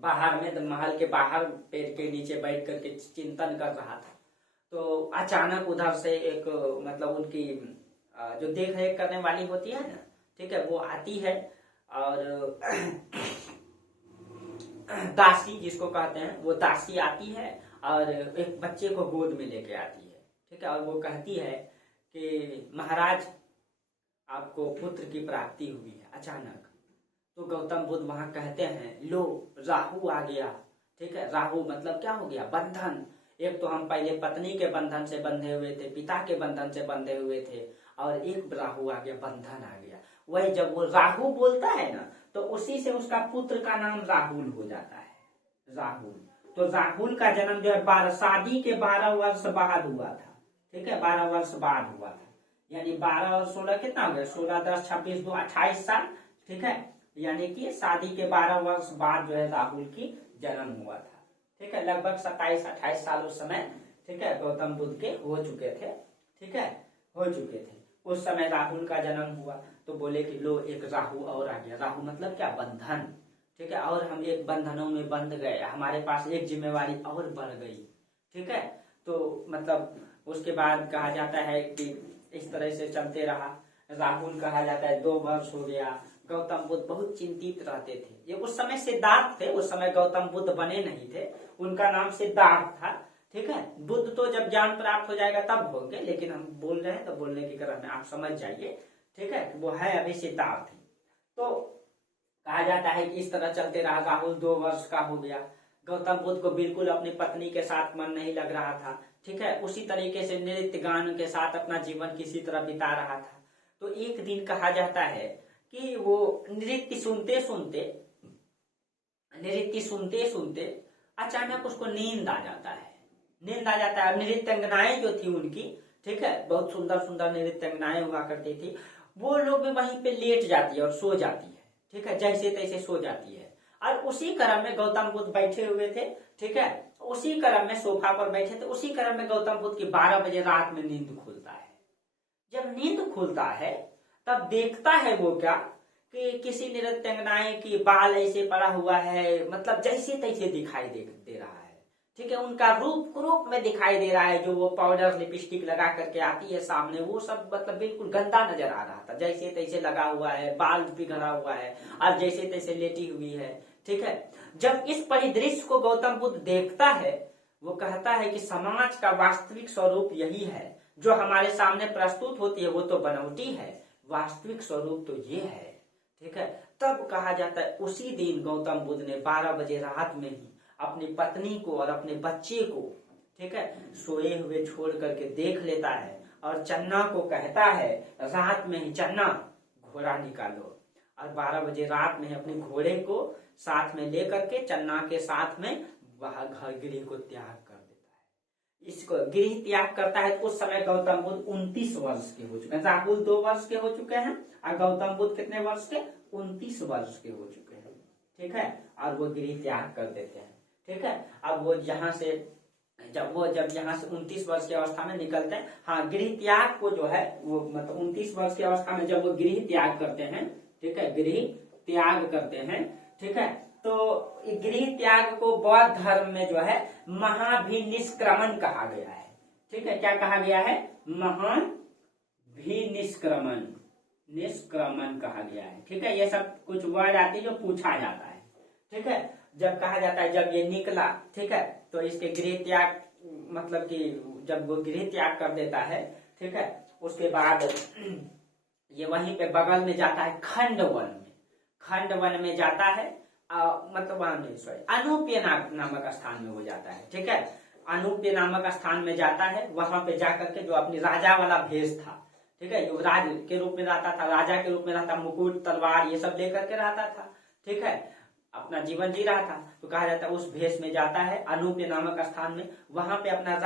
बाहर में, महल के बाहर पेड़ के नीचे बैठ करके चिंतन कर रहा था। तो अचानक उधर से एक मतलब उनकी जो देख रेख करने वाली होती है ना, ठीक है, वो आती है और दासी जिसको कहते हैं, वो दासी आती है और एक बच्चे को गोद में लेके आती है। ठीक है, और वो कहती है कि महाराज आपको पुत्र की प्राप्ति हुई है अचानक। तो गौतम बुद्ध वहां कहते हैं लो राहु आ गया। ठीक है, राहु मतलब क्या हो गया? बंधन। एक तो हम पहले पत्नी के बंधन से बंधे हुए थे, पिता के बंधन से बंधे हुए थे, और एक राहु आ गया, बंधन आ गया। वही जब वो राहु बोलता है ना तो उसी से उसका पुत्र का नाम राहुल हो जाता है, राहुल। तो राहुल का जन्म जो है शादी के 12 वर्ष बाद हुआ था, ठीक है, 12 वर्ष बाद हुआ था। यानी 12 और 16 कितना हो गया, 16 10 26 2 28 साल, ठीक है। यानी कि शादी के 12 वर्ष बाद जो है राहुल की जन्म हुआ था, ठीक है। लगभग 27-28 साल उस समय, ठीक है, गौतम बुद्ध के हो चुके थे, ठीक है, हो चुके थे। उस समय राहुल का जन्म हुआ तो बोले कि लो एक राहु और आ गया। राहु मतलब क्या, बंधन, ठीक है। और हम एक बंधनों में बंध गए, हमारे पास एक जिम्मेवारी और बढ़ गई, ठीक है। तो मतलब उसके बाद कहा जाता है कि इस तरह से चलते रहा। राहुल कहा जाता है 2 वर्ष हो गया। गौतम बुद्ध बहुत चिंतित रहते थे। ये उस समय सिद्धार्थ थे, उस समय गौतम बुद्ध बने नहीं थे, उनका नाम सिद्धार्थ था, ठीक है। बुद्ध तो जब ज्ञान प्राप्त हो जाएगा तब होंगे, लेकिन हम बोल रहे हैं तो बोलने की क्रम में आप समझ जाइए, ठीक है। वो है अभी सिद्धार्थ। तो कहा जाता है कि इस तरह चलते रहा। राहुल 2 वर्ष का हो गया। गौतम बुद्ध को बिल्कुल अपनी पत्नी के साथ मन नहीं लग रहा था, ठीक है। उसी तरीके से नृत्य गान के साथ अपना जीवन किसी तरह बिता रहा था। तो एक दिन कहा जाता है कि वो नृत्य सुनते सुनते अचानक उसको नींद आ जाता है, नींद आ जाता है। नृत्यंगनाएं जो थी उनकी, ठीक है, बहुत सुंदर सुंदर नृत्यंगनाएं हुआ करती थी, वो लोग भी वहीं पे लेट जाती है और सो जाती है, ठीक है, जैसे तैसे सो जाती है। और उसी क्रम में गौतम बुद्ध बैठे हुए थे, ठीक है, उसी क्रम में सोफा पर बैठे थे, उसी क्रम में गौतम बुद्ध की 12 बजे रात में नींद खुलता है। जब नींद खुलता है तब देखता है वो क्या कि किसी नृत्यंगनाएं की बाल ऐसे पड़ा हुआ है, मतलब जैसे तैसे दिखाई दे रहा है, ठीक है। उनका रूप में दिखाई दे रहा है, जो वो पाउडर लिपस्टिक लगा करके आती है सामने, वो सब मतलब बिल्कुल गंदा नजर आ रहा था, जैसे तैसे लगा हुआ है, बाल बिखरा हुआ है और जैसे तैसे लेटी हुई है, ठीक है। जब इस परिदृश्य को गौतम बुद्ध देखता है, वो कहता है कि समाज का वास्तविक स्वरूप यही है, जो हमारे सामने प्रस्तुत होती है वो तो बनावटी है, वास्तविक स्वरूप तो ये है, ठीक है। तब कहा जाता है उसी दिन गौतम बुद्ध ने 12 बजे रात में ही अपनी पत्नी को और अपने बच्चे को, ठीक है, सोए हुए छोड़ करके देख लेता है और चन्ना को कहता है रात में ही चन्ना घोड़ा निकालो। और 12 बजे रात में अपने घोड़े को साथ में लेकर के चन्ना के साथ में वह घर गृह को त्याग कर देता है। इसको गृह त्याग करता है तो उस समय गौतम बुद्ध 29 वर्ष के हो चुके हैं। राहुल 2 वर्ष के हो चुके हैं और गौतम बुद्ध कितने वर्ष के, 29 वर्ष के हो चुके हैं, ठीक है। और वो गृह त्याग कर देते हैं, ठीक है। अब वो यहाँ से जब यहाँ से 29 वर्ष की अवस्था में निकलते हैं, हाँ, गृह त्याग को जो है वो मतलब 29 वर्ष की अवस्था में जब वो गृह त्याग करते हैं, ठीक है, गृह त्याग करते हैं, ठीक है। तो गृह त्याग को बौद्ध धर्म में जो है महाभिनिष्क्रमण कहा गया है, ठीक है। क्या कहा गया है, महाभिनिष्क्रमण कहा गया है, ठीक है। ये सब कुछ वर्ड आती है जो पूछा जाता है, ठीक है। जब कहा जाता है जब ये निकला, ठीक है, तो इसके गृह त्याग मतलब कि जब वो गृह त्याग कर देता है, ठीक है, उसके बाद ये वहीं पे बगल में जाता है खंडवन में जाता है, मतलब वहां नहीं, सॉरी, अनूप्य नामक स्थान में वो जाता है, ठीक है। अनूप्य नामक स्थान में जाता है, वहां पे जाकर के जो अपनी राजा वाला भेष था, ठीक है, युवराज के रूप में रहता था, राजा के रूप में रहता, मुकुट तलवार ये सब लेकर के रहता था, ठीक है, अपना जीवन जी रहा था। तो कहा जाता है उस भेष में जाता है अनूप्य नामक स्थान में, वहां पे अपना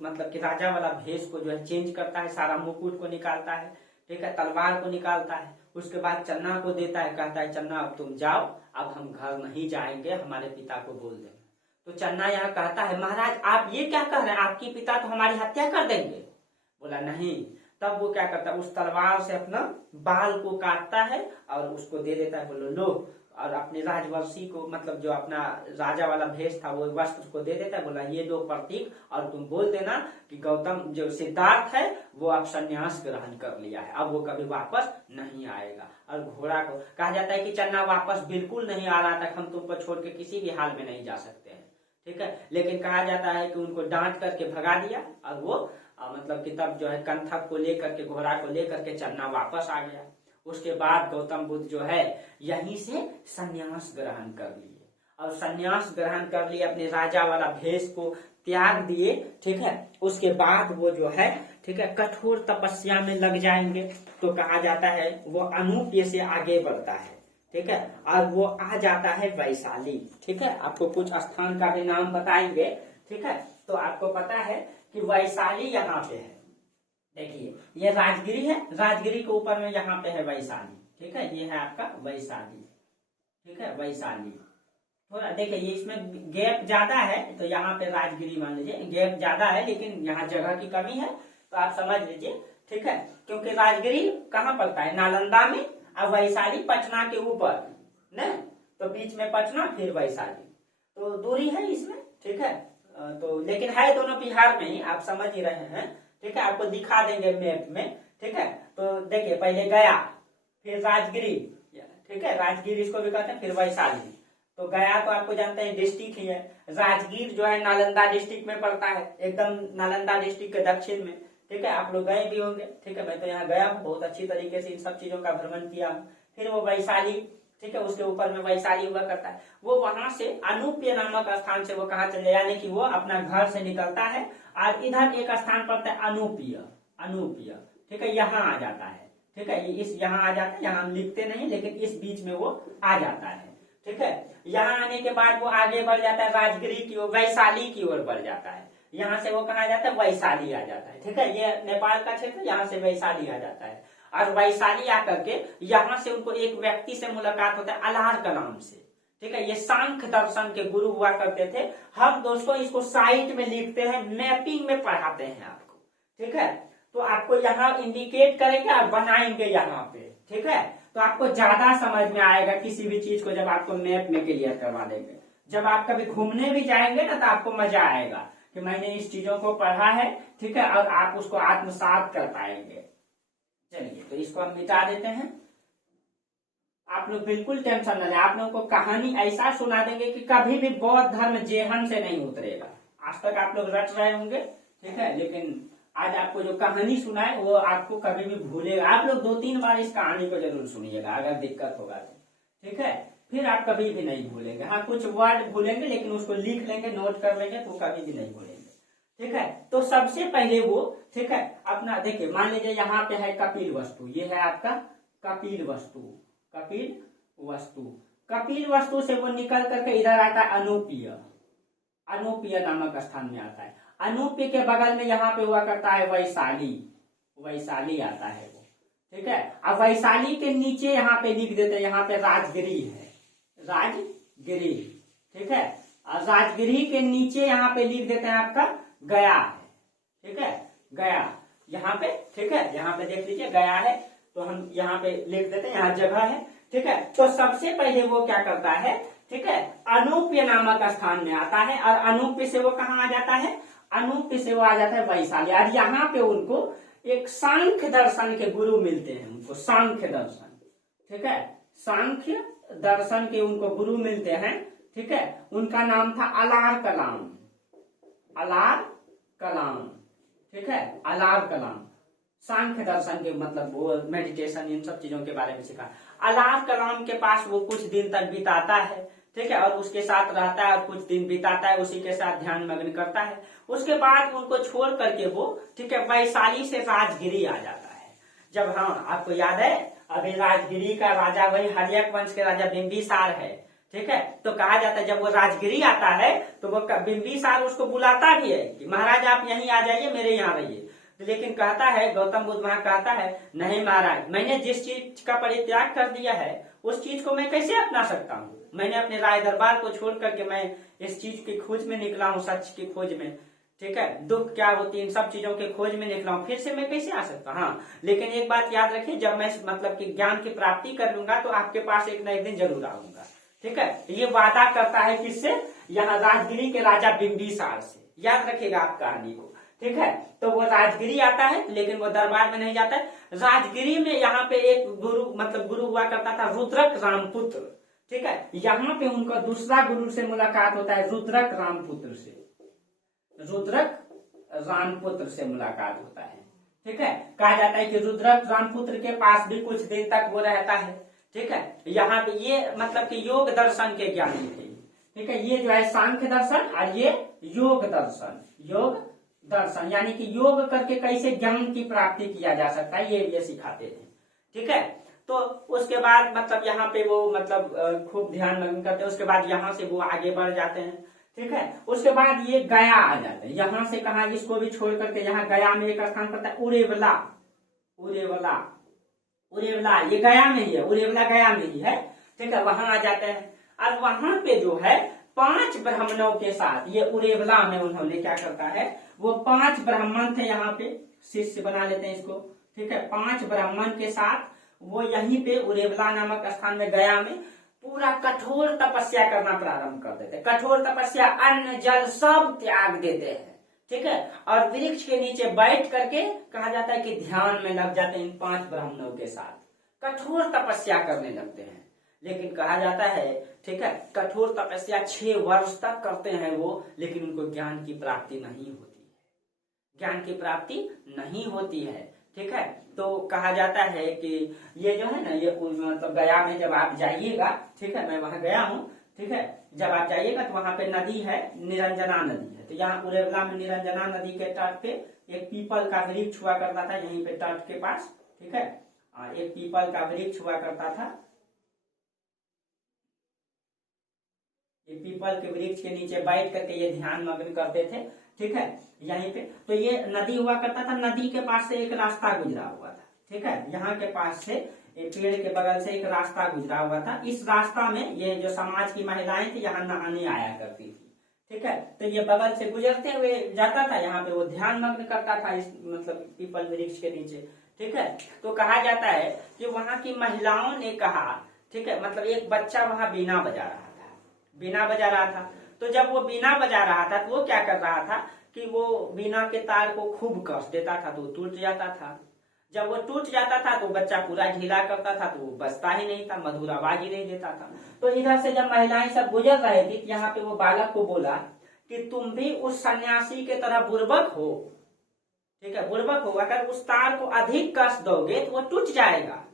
मतलब कि राजा वाला भेष को जो है चेंज करता है, सारा मुकुट को निकालता है, ठीक है, तलवार को निकालता है। उसके बाद चन्ना को देता है, कहता है चन्ना अब तुम जाओ, अब हम घर नहीं जाएंगे, हमारे पिता को बोल देना। तो चन्ना यहाँ कहता है महाराज आप ये क्या कह रहे हैं, आपकी पिता तो हमारी हत्या कर देंगे। बोला नहीं। तब वो क्या करता है, उस तलवार से अपना बाल को काटता है और उसको दे देता है, बोलो लो। और अपने राजवंशी को मतलब जो अपना राजा वाला भेष था वो वस्त्र को दे देता है, बोला ये दो प्रतीक और तुम बोल देना कि गौतम जो सिद्धार्थ है वो अब संन्यास ग्रहण कर लिया है, अब वो कभी वापस नहीं आएगा। और घोड़ा को कहा जाता है कि चन्ना वापस बिल्कुल नहीं आ रहा था, हम तुमको छोड़ के किसी भी हाल में नहीं जा सकते हैं, ठीक है। लेकिन कहा जाता है कि उनको डांट करके भगा दिया और वो मतलब कि तब जो है कंथक को लेकर के, घोड़ा को लेकर के चन्ना वापस आ गया। उसके बाद गौतम बुद्ध जो है यहीं से संन्यास ग्रहण कर लिए और संन्यास ग्रहण कर लिए, अपने राजा वाला भेष को त्याग दिए, ठीक है। उसके बाद वो जो है ठीक है, कठोर तपस्या में लग जाएंगे तो कहा जाता है वो अनूप्य से आगे बढ़ता है। ठीक है, और वो आ जाता है वैशाली। ठीक है, आपको कुछ स्थान का भी नाम बताएंगे। ठीक है, तो आपको पता है कि वैशाली यहाँ पे है। देखिए ये राजगिरी है, राजगिरी के ऊपर में यहाँ पे है वैशाली। ठीक है, ये है आपका वैशाली। ठीक है, वैशाली थोड़ा देखिए ये इसमें गैप ज्यादा है तो यहाँ पे राजगिरी मान लीजिए, गैप ज्यादा है लेकिन यहाँ जगह की कमी है तो आप समझ लीजिए। ठीक है, क्योंकि राजगिरी कहाँ पड़ता है, नालंदा में, और वैशाली पटना के ऊपर न, तो बीच में पटना फिर वैशाली, तो दूरी है इसमें। ठीक है, तो लेकिन है दोनों बिहार में ही, आप समझ ही रहे हैं। ठीक है, आपको दिखा देंगे मैप में। ठीक है, तो देखिए पहले गया, फिर राजगिरी। ठीक है, राजगिरी इसको भी कहते हैं, फिर वैशाली। तो गया तो आपको जानते हैं डिस्ट्रिक्ट ही है। राजगीर जो है नालंदा डिस्ट्रिक्ट में पड़ता है, एकदम नालंदा डिस्ट्रिक्ट के दक्षिण में। ठीक है, आप लोग गए भी होंगे। ठीक है, मैं तो यहाँ गया हूँ, बहुत अच्छी तरीके से इन सब चीजों का भ्रमण किया हूँ। फिर वो वैशाली, ठीक है, उसके ऊपर में वैशाली हुआ करता है। वो वहां से अनूप्य नामक स्थान से वो कहा चले, यानी कि वो अपना घर से निकलता है और इधर एक स्थान पड़ता है अनूप्य। अनूप्य, ठीक है, यहाँ आ जाता है। ठीक है, इस यहाँ आ जाता है, यहाँ हम लिखते नहीं लेकिन इस बीच में वो आ जाता है। ठीक है, यहाँ आने के बाद वो आगे बढ़ जाता है राजगिरी की ओर, वैशाली की ओर बढ़ जाता है। यहाँ से वो कहा जाता है वैशाली आ जाता है। ठीक है, ये नेपाल का क्षेत्र, यहाँ से वैशाली आ जाता है। और वैशाली आकर के यहाँ से उनको एक व्यक्ति से मुलाकात होता है अलार कलाम से। ठीक है, ये सांख्य दर्शन के गुरु हुआ करते थे। हम दोस्तों इसको साइट में लिखते हैं, मैपिंग में पढ़ाते हैं आपको। ठीक है, तो आपको यहाँ इंडिकेट करेंगे और बनाएंगे यहाँ पे। ठीक है, तो आपको ज्यादा समझ में आएगा किसी भी चीज को जब आपको मैप में क्लियर करवा देंगे। जब आप कभी घूमने भी जाएंगे ना तो आपको मजा आएगा कि मैंने इस चीजों को पढ़ा है। ठीक है, और आप उसको आत्मसात कर पाएंगे। चलिए, तो इसको हम मिटा देते हैं। आप लोग बिल्कुल टेंशन न लें, आप लोगों को कहानी ऐसा सुना देंगे कि कभी भी बौद्ध धर्म जेहन से नहीं उतरेगा। आज तक आप लोग रट रहे होंगे, ठीक है, लेकिन आज आपको जो कहानी सुनाए वो आपको कभी भी भूलेगा। आप लोग 2-3 बार इस कहानी को जरूर सुनिएगा, अगर दिक्कत होगा तो। ठीक है, फिर आप कभी भी नहीं भूलेंगे। हाँ, कुछ वर्ड भूलेंगे लेकिन उसको लिख लेंगे, नोट कर लेंगे तो कभी भी नहीं भूलेंगे। ठीक है, तो सबसे पहले वो, ठीक है, अपना देखिए, मान लीजिए यहाँ पे है कपिल वस्तु, ये है आपका कपिल वस्तु। कपिल वस्तु, कपिल वस्तु से वो निकल करके इधर आता है अनूप्य। अनूप्य नामक स्थान में आता है। अनूप्य के बगल में यहाँ पे हुआ करता है वैशाली। वैशाली आता है वो। ठीक है, अब वैशाली के नीचे यहाँ पे लिख देते हैं, यहाँ पे राजगिरी है। राजगिरी, ठीक है, और राजगिरी के नीचे यहाँ पे लिख देते हैं आपका गया है। ठीक है, गया यहाँ पे। ठीक है, यहाँ पे देख लीजिए गया है, तो हम यहाँ पे लिख देते हैं, यहाँ जगह है। ठीक है, तो सबसे पहले वो क्या करता है, ठीक है, अनूप्य नामक स्थान में आता है। और अनूप्य से वो कहाँ आ जाता है, अनूप्य से वो आ जाता है वैशाली। और यहाँ पे उनको एक सांख्य दर्शन के गुरु मिलते हैं, उनको सांख्य दर्शन। ठीक है, सांख्य दर्शन के उनको गुरु मिलते हैं। ठीक है, उनका नाम था अलार कलाम। अलार कलाम, ठीक है, अलार कलाम। सांख्य दर्शन के मतलब वो मेडिटेशन, इन सब चीजों के बारे में सिखा। अलार कलाम के पास वो कुछ दिन तक बिताता है। ठीक है, और उसके साथ रहता है और कुछ दिन बिताता है, उसी के साथ ध्यान मग्न करता है। उसके बाद उनको छोड़ करके वो, ठीक है, वैशाली से राजगिरी आ जाता है। जब, हाँ आपको याद है, अभी राजगिरी का राजा वही हर्यक वंश के राजा बिंबिसार है। ठीक है, तो कहा जाता है जब वो राजगिरी आता है तो वो बिंबिसार उसको बुलाता भी है कि महाराज आप यहीं आ जाइए, मेरे यहाँ रहिए। लेकिन कहता है, गौतम बुद्ध वहां कहता है, नहीं महाराज, मैंने जिस चीज का परित्याग कर दिया है उस चीज को मैं कैसे अपना सकता हूँ। मैंने अपने राय दरबार को छोड़ करके मैं इस चीज की खोज में निकला हूँ, सच की खोज में। ठीक है, दुख क्या होती है इन सब चीजों के खोज में निकला हूँ, फिर से मैं कैसे आ सकता। हाँ, लेकिन एक बात याद रखिए, जब मैं मतलब कि ज्ञान की प्राप्ति कर लूंगा तो आपके पास एक न एक दिन जरूर आऊंगा। ठीक है, ये वादा करता है किससे, यहाँ राजगिरी के राजा बिंबिसार से। याद रखिएगा आप कहानी को। ठीक है, तो वो राजगिरी आता है लेकिन वो दरबार में नहीं जाता है। राजगिरी में यहाँ पे एक गुरु, मतलब गुरु हुआ करता था रुद्रक रामपुत्र। ठीक है, यहाँ पे उनका दूसरा गुरु से मुलाकात होता है, रुद्रक रामपुत्र से। रुद्रक रामपुत्र से मुलाकात होता है। ठीक है, कहा जाता है कि रुद्रक रामपुत्र के पास भी कुछ दिन तक वो रहता है। ठीक है, यहाँ पे ये मतलब कि योग दर्शन के ज्ञानी थे। ठीक है, ये जो है सांख्य दर्शन और ये योग दर्शन, योग दर्शन, यानी कि योग करके कैसे ज्ञान की प्राप्ति किया जा सकता है ये सिखाते थे। ठीक है, तो उसके बाद मतलब यहाँ पे वो मतलब खूब ध्यान मग्न करते हैं। उसके बाद यहाँ से वो आगे बढ़ जाते हैं। ठीक है, उसके बाद ये गया आ जाते हैं। यहाँ से कहा, इसको भी छोड़ करके यहाँ गया में एक स्थान पड़ता है उरेवला। उरेवला, उरेवला ये गया में ही है, उरेवला गया में ही है। ठीक है, वहां आ जाते हैं और वहां पे जो है 5 ब्राह्मणों के साथ, ये उरेवला में उन्होंने क्या करता है, वो 5 ब्राह्मण थे यहाँ पे, शिष्य बना लेते हैं इसको। ठीक है, 5 ब्राह्मण के साथ वो यहीं पे उरेवला नामक स्थान में, गया में पूरा कठोर तपस्या करना प्रारंभ कर देते। कठोर तपस्या, अन्न जल सब त्याग देते हैं। ठीक है, और वृक्ष के नीचे बैठ करके कहा जाता है कि ध्यान में लग जाते हैं। इन 5 ब्राह्मणों के साथ कठोर तपस्या करने लगते हैं। लेकिन कहा जाता है, ठीक है, कठोर तपस्या 6 वर्ष तक करते हैं वो, लेकिन उनको ज्ञान की प्राप्ति नहीं होती है। ज्ञान की प्राप्ति नहीं होती है। ठीक है, तो कहा जाता है कि ये जो है ना, ये मतलब गया में जब आप जाइएगा, ठीक है, मैं वहां गया हूँ। ठीक है, जब आप जाइएगा तो वहां पे नदी है, निरंजना नदी है। तो यहाँ उरेवला में निरंजना नदी के तट पे एक पीपल का वृक्ष हुआ करता था, यहीं पे तट के पास। ठीक है, एक पीपल का वृक्ष हुआ करता था। ये पीपल के वृक्ष के नीचे बैठ करके ये ध्यान मग्न करते थे। ठीक है, यहीं पे तो ये नदी हुआ करता था। नदी के पास से एक रास्ता गुजरा हुआ था। ठीक है, यहाँ के पास से पेड़ के बगल से एक रास्ता गुजरा हुआ था। इस रास्ता में ये जो समाज की महिलाएं थी यहाँ नहाने आया करती थी। ठीक है, तो ये बगल से गुजरते हुए जाता था, यहाँ पे वो ध्यान मग्न करता था इस मतलब पीपल वृक्ष के नीचे। ठीक है, तो कहा जाता है कि वहां की महिलाओं ने कहा, ठीक है, मतलब एक बच्चा वहां बीना बजा रहा था, बीना बजा रहा था। तो जब वो बीना बजा रहा था तो वो क्या कर रहा था कि वो बीना के तार को खूब कस देता था तो वो टूट जाता था। जब वो टूट जाता था तो बच्चा पूरा ढीला करता था तो वो बजता ही नहीं था, मधुर आवाज ही नहीं देता था। तो इधर से जब महिलाएं सब गुजर रहे थे, यहाँ पे वो बालक को बोला कि तुम भी उस सन्यासी के तरह बुर्बक हो। ठीक है, बुर्बक हो, अगर उस तार को अधिक कस दोगे तो वो टूट जाएगा,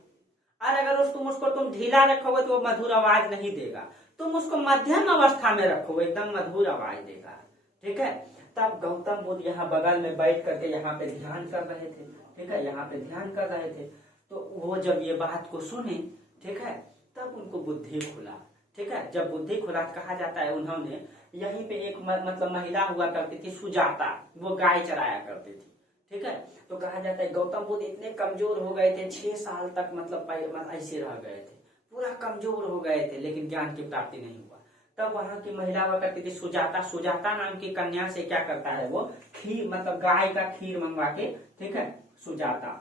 और अगर तुम उसको ढीला रखोगे तो वो मधुर आवाज नहीं देगा। तुम उसको मध्यम अवस्था में रखो, एकदम मधुर आवाज देगा। ठीक है, तब गौतम बुद्ध यहाँ बगल में बैठ करके यहाँ पे ध्यान कर रहे थे। ठीक है, यहाँ पे ध्यान कर रहे थे। तो वो जब ये बात को सुने, ठीक है, तब उनको बुद्धि खुला। ठीक है, जब बुद्धि खुला कहा जाता है उन्होंने यहीं पे एक मतलब महिला हुआ करती थी सुजाता, वो गाय चराया करती थी। ठीक है, तो कहा जाता है गौतम बुद्ध इतने कमजोर हो गए थे, 6 साल तक मतलब ऐसे रह गए थे, पूरा कमजोर हो गए थे, लेकिन ज्ञान की प्राप्ति नहीं हुआ। तब वहां की महिला हुआ करती थी सुजाता। सुजाता नाम की कन्या से क्या करता है वो, खीर मतलब गाय का खीर मंगवा के, ठीक है, सुजाता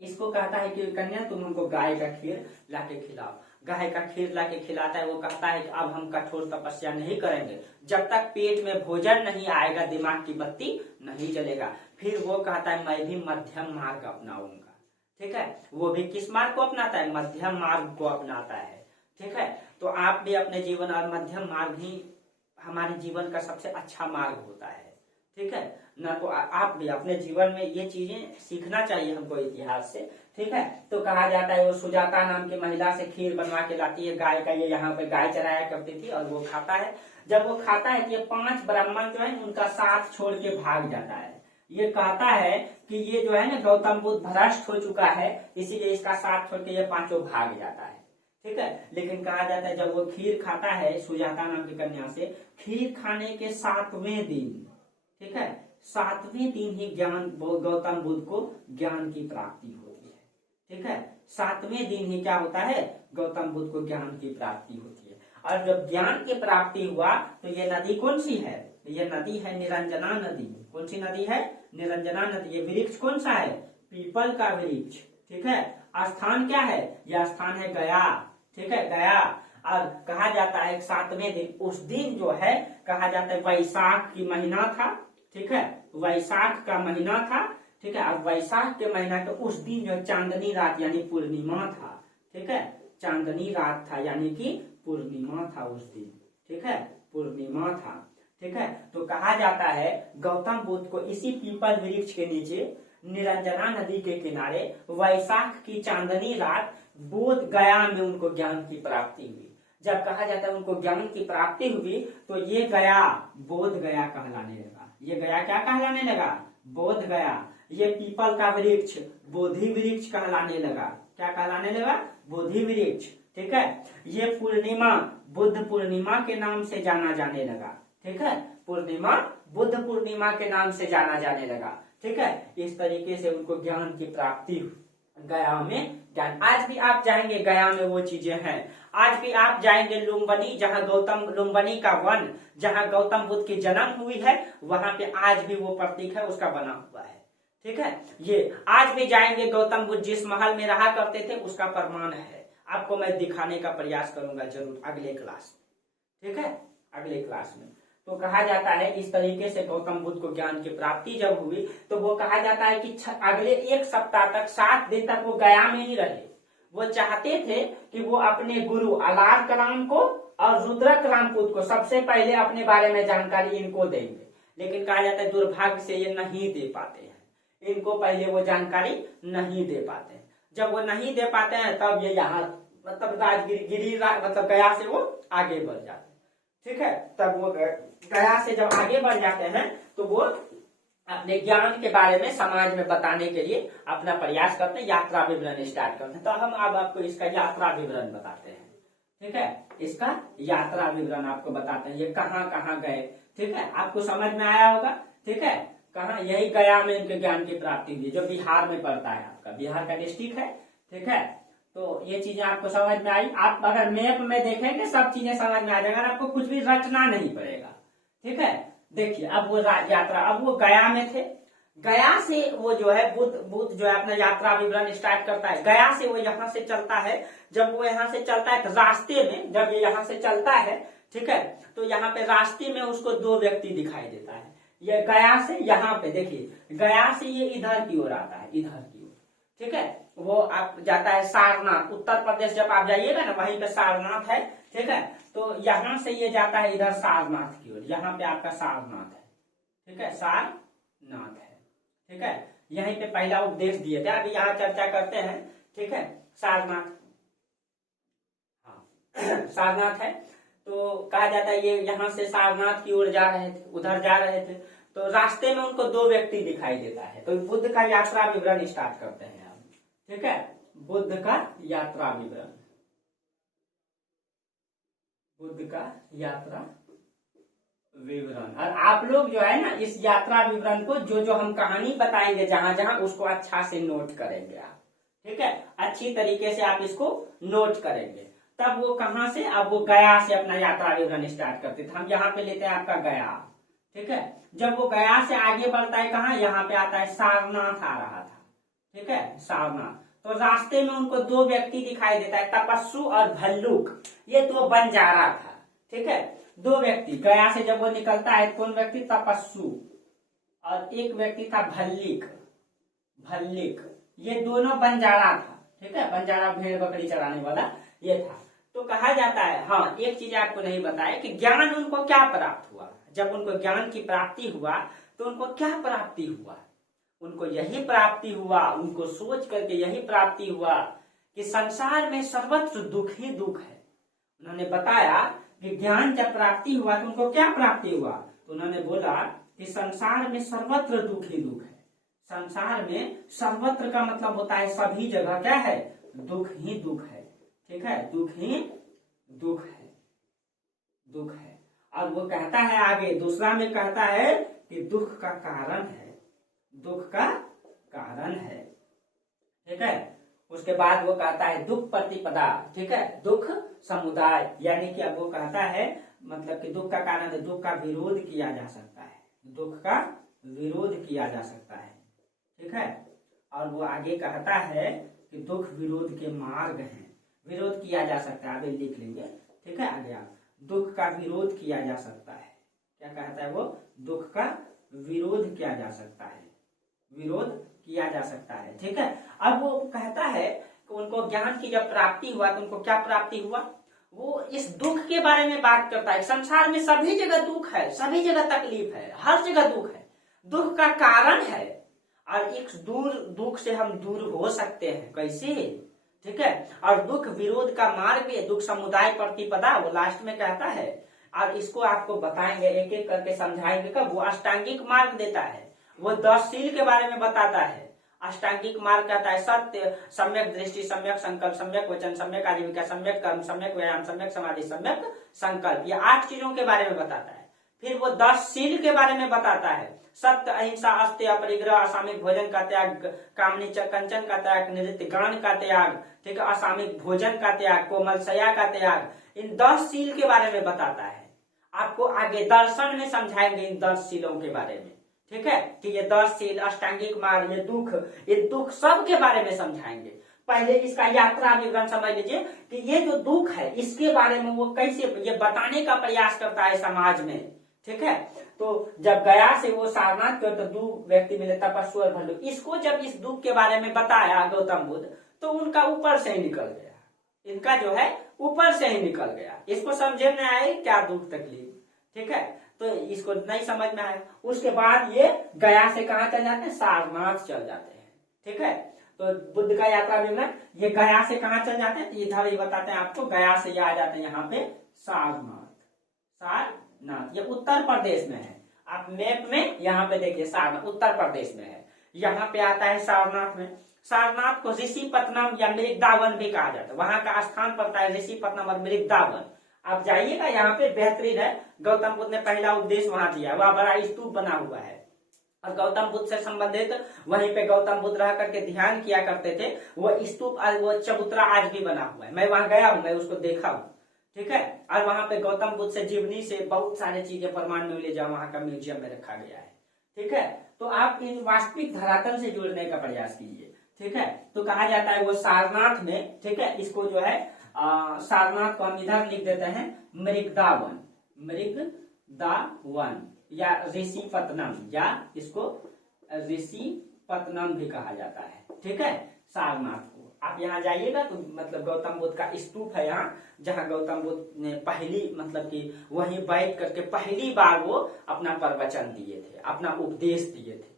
इसको कहता है कि कन्या तुम उनको गाय का खीर लाके खिलाओ। गाय का खीर लाके खिलाता है। वो कहता है कि अब हम कठोर तपस्या नहीं करेंगे, जब तक पेट में भोजन नहीं आएगा दिमाग की बत्ती नहीं जलेगा। फिर वो कहता है मैं भी मध्यम मार्ग अपनाऊंगा। ठीक है, वो भी किस मार्ग को अपनाता है, मध्यम मार्ग को अपनाता है। ठीक है, तो आप भी अपने जीवन और मध्यम मार्ग ही हमारे जीवन का सबसे अच्छा मार्ग होता है। ठीक है ना, तो आप भी अपने जीवन में ये चीजें सीखना चाहिए हमको इतिहास से। ठीक है, तो कहा जाता है वो सुजाता नाम की महिला से खीर बनवा के लाती है गाय का, ये यहाँ पे गाय चराया करती थी, और वो खाता है। जब वो खाता है कि 5 ब्राह्मण जो है उनका साथ छोड़ के भाग जाता है। ये कहता है कि ये जो है ना गौतम बुद्ध भ्रष्ट हो चुका है, इसीलिए इसका साथ छोड़ के ये 5 भाग जाता है। ठीक है, लेकिन कहा जाता है जब वो खीर खाता है सुजाता नाम की कन्या से, खीर खाने के 7वें दिन, ठीक है, 7वें दिन ही ज्ञान गौतम बुद्ध को ज्ञान की प्राप्ति होती है। ठीक है, 7वें दिन ही क्या होता है, गौतम बुद्ध को ज्ञान की प्राप्ति होती है। और जब ज्ञान की प्राप्ति हुआ तो ये नदी कौन सी है, ये नदी है निरंजना नदी। कौन सी नदी है, निरंजना नदी। ये वृक्ष कौन सा है, पीपल का वृक्ष। ठीक है, स्थान क्या है, यह स्थान है गया। ठीक है, गया। और कहा जाता है 7वें दिन, उस दिन जो है कहा जाता है वैशाख की महीना था। ठीक है, वैशाख का महीना था। ठीक है, अब वैशाख के महीना के उस दिन जो चांदनी रात यानी पूर्णिमा था। ठीक है, चांदनी रात था यानी कि पूर्णिमा था उस दिन। ठीक है, पूर्णिमा था। ठीक है, तो कहा जाता है गौतम बुद्ध को इसी पीपल वृक्ष के नीचे निरंजना नदी के किनारे वैशाख की चांदनी रात बोध गया में उनको ज्ञान की प्राप्ति हुई। जब कहा जाता है उनको ज्ञान की प्राप्ति हुई तो ये गया बोध गया कहलाने लगा। ये गया क्या कहलाने लगा? बोध गया। ये पीपल का वृक्ष बोधि वृक्ष कहलाने लगा। क्या कहलाने लगा? बोधि वृक्ष। ठीक है। ये पूर्णिमा बुद्ध पूर्णिमा के नाम से जाना जाने लगा। ठीक है। पूर्णिमा बुद्ध पूर्णिमा के नाम से जाना जाने लगा। ठीक है। इस तरीके से उनको ज्ञान की प्राप्ति हुई। गया में ज्ञान। आज भी आप जाएंगे गया में वो चीजें हैं। आज भी आप जाएंगे लुम्बिनी, जहाँ लुम्बिनी का वन, जहाँ गौतम बुद्ध की जन्म हुई है, वहां पे आज भी वो प्रतीक है उसका बना हुआ है। ठीक है। ये आज भी जाएंगे गौतम बुद्ध जिस महल में रहा करते थे उसका प्रमाण है। आपको मैं दिखाने का प्रयास करूंगा जरूर अगले क्लास में। ठीक है। अगले क्लास में तो कहा जाता है इस तरीके से गौतम बुद्ध को ज्ञान की प्राप्ति जब हुई तो वो कहा जाता है कि अगले 1 सप्ताह तक 7 दिन तक वो गया में ही रहे। वो चाहते थे कि वो अपने गुरु अलार कलाम को और रुद्रक रामपूत को सबसे पहले अपने बारे में जानकारी इनको देंगे, लेकिन कहा जाता है दुर्भाग्य से ये नहीं दे पाते हैं। इनको पहले वो जानकारी नहीं दे पाते हैं। जब वो नहीं दे पाते हैं तब ये यहाँ मतलब राजगिरी मतलब गया से वो आगे बढ़ जाते हैं। ठीक है। तब वो गया से जब आगे बढ़ जाते हैं तो वो अपने ज्ञान के बारे में समाज में बताने के लिए अपना प्रयास करते हैं, यात्रा विवरण स्टार्ट करते हैं। तो हम अब आपको इसका यात्रा विवरण बताते हैं। ठीक है। इसका यात्रा विवरण आपको बताते हैं, ये कहाँ कहाँ गए। ठीक है। आपको समझ में आया होगा। ठीक है। कहाँ? यही गया में इनके ज्ञान की प्राप्ति हुई, जो बिहार में पड़ता है, आपका बिहार का डिस्ट्रिक्ट है। ठीक है। तो ये चीजें आपको समझ में आई। आप अगर मैप में देखेंगे सब चीजें समझ में आ जाएगा, आपको कुछ भी रचना नहीं पड़ेगा। ठीक है। देखिए अब वो यात्रा, अब वो गया में थे। गया से वो जो है बुद्ध जो है अपना यात्रा विवरण स्टार्ट करता है। गया से वो यहाँ से चलता है। जब वो यहाँ से चलता है तो रास्ते में जब ये यहाँ से चलता है, ठीक है, तो यहाँ पे रास्ते में उसको 2 व्यक्ति दिखाई देता है। ये गया से यहाँ पे देखिए, गया से ये इधर की ओर आता है, इधर की ओर। ठीक है। वो आप जाता है सारनाथ, उत्तर प्रदेश जब आप जाइएगा ना वहीं पे सारनाथ है। ठीक है। तो यहाँ से ये जाता है इधर सारनाथ की ओर, यहाँ पे आपका सारनाथ है। ठीक है। सारनाथ है। ठीक है। यहीं पे पहला उपदेश दिए थे, अभी यहाँ चर्चा करते हैं। ठीक है। सारनाथ, हाँ सारनाथ है। तो कहा जाता है ये यहाँ से सारनाथ की ओर जा रहे थे, उधर जा रहे थे। तो रास्ते में उनको 2 व्यक्ति दिखाई देता है। तो बुद्ध का यात्रा विवरण स्टार्ट करते हैं आप। ठीक है। बुद्ध का यात्रा विवरण, बुद्ध का यात्रा विवरण। और आप लोग जो है ना इस यात्रा विवरण को जो हम कहानी बताएंगे जहां जहां उसको अच्छा से नोट करेंगे आप। ठीक है। अच्छी तरीके से आप इसको नोट करेंगे। तब वो कहां से, अब वो गया से अपना यात्रा विवरण स्टार्ट करते थे। हम यहाँ पे लेते हैं आपका गया। ठीक है। जब वो गया से आगे बढ़ता है कहाँ, यहाँ पे आता है सारनाथ आ रहा था। ठीक है। सारनाथ। तो रास्ते में उनको 2 व्यक्ति दिखाई देता है, तपस्सु और भल्लुक। ये 2 बंजारा था। ठीक है। 2 व्यक्ति गया से जब वो निकलता है, कौन व्यक्ति? तपस्सु, और एक व्यक्ति था भल्लिक। ये दोनों बंजारा था। ठीक है। बंजारा भेड़ बकरी चराने वाला ये था। तो कहा जाता है, हाँ एक चीज आपको नहीं बताया कि ज्ञान उनको क्या प्राप्त हुआ। जब उनको ज्ञान की प्राप्ति हुआ तो उनको क्या प्राप्ति हुआ? उनको यही प्राप्ति हुआ, उनको सोच करके यही प्राप्ति हुआ कि संसार में सर्वत्र दुख ही दुख है। उन्होंने बताया कि ज्ञान जब प्राप्ति हुआ तो उनको क्या प्राप्ति हुआ? तो उन्होंने बोला कि संसार में सर्वत्र दुख ही दुख है। संसार में सर्वत्र का मतलब होता है सभी जगह क्या है? दुख ही दुख है। ठीक है। दुख ही दुख है, दुख है। और वो कहता है आगे दूसरा में कहता है कि दुख का कारण है, दुख का कारण है। ठीक है। उसके बाद वो कहता है दुख प्रतिपदा। ठीक है। दुख समुदाय, यानी कि अब वो कहता है मतलब कि दुख का कारण है, दुख का विरोध किया जा सकता है, दुख का विरोध किया जा सकता है। ठीक है। और वो आगे कहता है कि दुख विरोध के मार्ग हैं, विरोध किया जा सकता है। अभी लिख लेंगे। ठीक है। आगे आप, दुख का विरोध किया जा सकता है। क्या कहता है वो? दुख का विरोध किया जा सकता है, विरोध किया जा सकता है। ठीक है। अब वो कहता है कि उनको ज्ञान की जब प्राप्ति हुआ तो उनको क्या प्राप्ति हुआ? वो इस दुख के बारे में बात करता है। संसार में सभी जगह दुख है, सभी जगह तकलीफ है, हर जगह दुख है। दुख का कारण है और एक दुख से हम दूर हो सकते हैं, कैसे? ठीक है। और दुख विरोध का मार्ग भी, दुख समुदाय प्रतिपदा वो लास्ट में कहता है। और इसको आपको बताएंगे, एक एक करके समझाएंगे। कब वो अष्टांगिक मार्ग देता है, वो 10 शील के बारे में बताता है। अष्टांगिक मार्ग कहता है सत्य, सम्यक दृष्टि, सम्यक संकल्प, सम्यक वचन, सम्यक आजीविका, सम्यक कर्म, सम्यक व्यायाम, सम्यक समाधि, सम्यक संकल्प, ये 8 चीजों के बारे में बताता है। फिर वो 10 शील के बारे में बताता है, सत्य, अहिंसा, अस्त्य, अपरिग्रह, असामयिक भोजन का त्याग, कामनी कंचन का त्याग, नृत्य गान का त्याग, ठीक है, असामयिक भोजन का त्याग, कोमल शया का त्याग, इन 10 शील के बारे में बताता है। आपको आगे दर्शन में समझाएंगे इन 10 शीलों के बारे में, ठीक है, कि ये 10 शील, अष्टांगिक मार्ग, ये दुख सब के बारे में समझाएंगे। पहले इसका यात्रा विवरण समझ लीजिए कि ये जो दुख है इसके बारे में वो कैसे ये बताने का प्रयास करता है समाज में, ठीक है। तो जब गया से वो सारनाथ के तो 2 व्यक्ति मिले, तपस्वी और भल्लू। इसको जब इस दुख के बारे में बताया गौतम बुद्ध, तो उनका ऊपर से ही निकल गया, इनका जो है ऊपर से ही निकल गया। इसको समझे में आए क्या दुख तकलीफ, ठीक है, तो इसको नहीं समझ में आया। उसके बाद ये गया से कहाँ चल जाते हैं, सारनाथ चल जाते हैं, ठीक है। तो बुद्ध का यात्रा विवरण, ये गया से कहाँ चल जाते हैं, इधर ही बताते हैं आपको। गया से ये आ जाते हैं यहाँ पे सारनाथ, सारनाथ ये उत्तर प्रदेश में है। आप मैप में यहाँ पे देखिए सारनाथ उत्तर प्रदेश में है, यहाँ पे आता है सारनाथ में। सारनाथ को ऋषिपत्तनम या मृगदावन भी कहा जाता है, वहां का स्थान पड़ता है ऋषिपत्तनम और मृगदावन। आप जाइएगा, यहाँ पे बेहतरीन है। गौतम बुद्ध ने पहला उपदेश वहां दिया, वह बड़ा स्तूप बना हुआ है और गौतम बुद्ध से संबंधित वहीं पे गौतम बुद्ध रह करके ध्यान किया करते थे। वो स्तूप, वो चबूतरा आज भी बना हुआ है, मैं वहां गया हूँ, मैं उसको देखा हूँ, ठीक है। और वहां पे गौतम बुद्ध से जीवनी से बहुत सारी चीजें प्रमाण में ले जाओ, वहां का म्यूजियम में रखा गया है, ठीक है। तो आप इन वास्तविक धरातल से जुड़ने का प्रयास कीजिए, ठीक है। तो कहा जाता है वो सारनाथ में, ठीक है, इसको जो है सारनाथ को हम इधर लिख देते हैं मृगदावन, मृगदावन या ऋषिपत्तनम, या इसको ऋषिपत्तनम भी कहा जाता है, ठीक है। सारनाथ को आप यहाँ जाइएगा तो मतलब गौतम बुद्ध का स्तूप है यहाँ, जहाँ गौतम बुद्ध ने पहली मतलब कि वहीं बैठ करके पहली बार वो अपना प्रवचन दिए थे, अपना उपदेश दिए थे,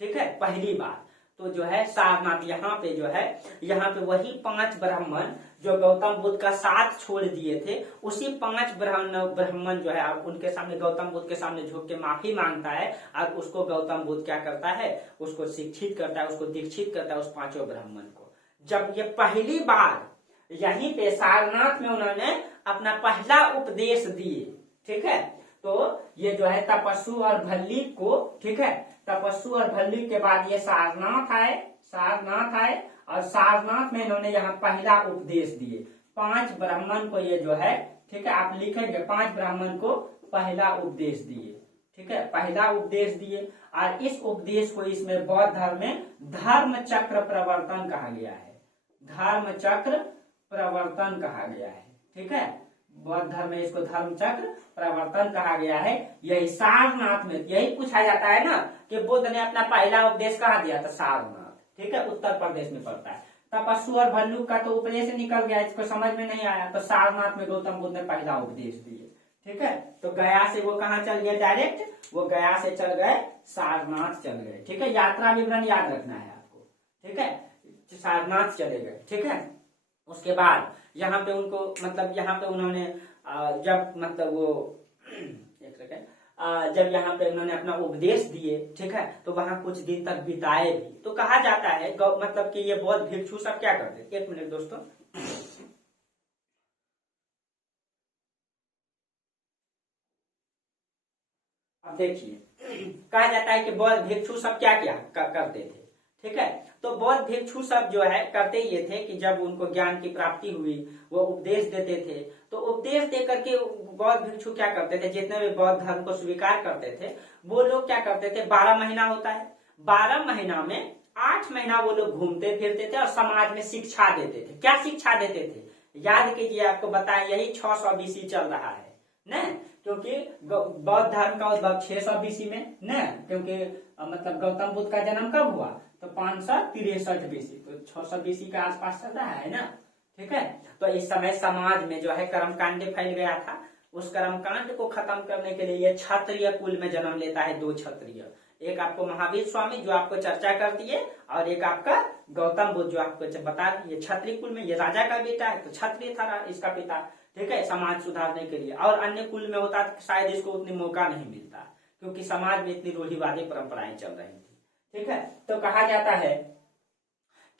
ठीक है, पहली बार। तो जो है सारनाथ, यहाँ पे जो है, यहाँ पे वही 5 ब्राह्मण जो गौतम बुद्ध का साथ छोड़ दिए थे, उसी 5 ब्राह्मण जो है अब उनके सामने, गौतम बुद्ध के सामने झुक के माफी मांगता है और उसको गौतम बुद्ध क्या करता है, उसको शिक्षित करता है, उसको दीक्षित करता है, उस 5 ब्राह्मण को। जब ये पहली बार यहीं पे सारनाथ में उन्होंने अपना पहला उपदेश दिए, ठीक है। तो ये जो है तपस्वी और भल्ली को, ठीक है, तपस्वी और भल्ली के बाद ये सारनाथ आए और सारनाथ में इन्होंने यहाँ पहला उपदेश दिए। 5 ब्राह्मण को ये जो है, ठीक है, आप लिखेंगे 5 ब्राह्मण को पहला उपदेश दिए, ठीक है, पहला उपदेश दिए। और इस उपदेश को इसमें बौद्ध धर्म में धर्म चक्र प्रवर्तन कहा गया है, धर्म चक्र प्रवर्तन कहा गया है, ठीक है। बौद्ध धर्म में इसको धर्म चक्र प्रवर्तन कहा गया है। यही सारनाथ में, यही पूछा जाता है ना कि बुद्ध ने अपना पहला उपदेश कहाँ दिया था, सारनाथ, ठीक है, उत्तर प्रदेश में पड़ता है। तपस्वी और भल्लुक का तो ऊपर से निकल गया, इसको समझ में नहीं आया, तो सारनाथ में गौतम बुद्ध ने पहला उपदेश दिए, ठीक है। तो गया से वो कहाँ चल गया, डायरेक्ट वो गया से चल गए सारनाथ चल गए, ठीक है। यात्रा विवरण याद रखना है आपको, ठीक है, सारनाथ चले गए, ठीक है। उसके बाद यहाँ पे उनको मतलब यहाँ पे उन्होंने जब मतलब वो एक सेकेंड, जब यहाँ पे उन्होंने अपना उपदेश दिए, ठीक है, तो वहां कुछ दिन तक बिताए भी। तो कहा जाता है मतलब कि ये बौद्ध भिक्षु सब क्या करते, 1 मिनट दोस्तों, अब देखिए, कहा जाता है कि बौद्ध भिक्षु सब क्या क्या करते थे, ठीक है। तो बौद्ध भिक्षु सब जो है करते ये थे कि जब उनको ज्ञान की प्राप्ति हुई, वो उपदेश देते थे। तो उपदेश दे करके बौद्ध भिक्षु क्या करते थे, जितने भी बौद्ध धर्म को स्वीकार करते थे, वो लोग क्या करते थे, 12 महीना होता है, 12 महीना में 8 महीना वो लोग घूमते फिरते थे और समाज में शिक्षा देते थे। क्या शिक्षा देते थे, याद कीजिए, आपको बताया यही 600 BC चल रहा है न, क्योंकि बौद्ध धर्म का उद्भव 600 BC में न, क्योंकि मतलब गौतम बुद्ध का जन्म कब हुआ, तो 563 BC, तो 600 BC के आसपास चल रहा है ना, ठीक है। तो इस समय समाज में जो है कर्मकांड फैल गया था। उस कर्मकांड को खत्म करने के लिए ये क्षत्रिय कुल में जन्म लेता है 2 क्षत्रिय, एक आपको महावीर स्वामी जो आपको चर्चा करती है, और एक आपका गौतम बुद्ध जो आपको बता रही है। क्षत्रिय कुल में ये राजा का बेटा है, तो क्षत्रिय था इसका पिता, ठीक है, समाज सुधारने के लिए। और अन्य कुल में होता तो शायद इसको उतनी मौका नहीं मिलता, क्योंकि समाज में इतनी रूढ़िवादी परंपराएं चल रही थी। ठीक है, तो कहा जाता है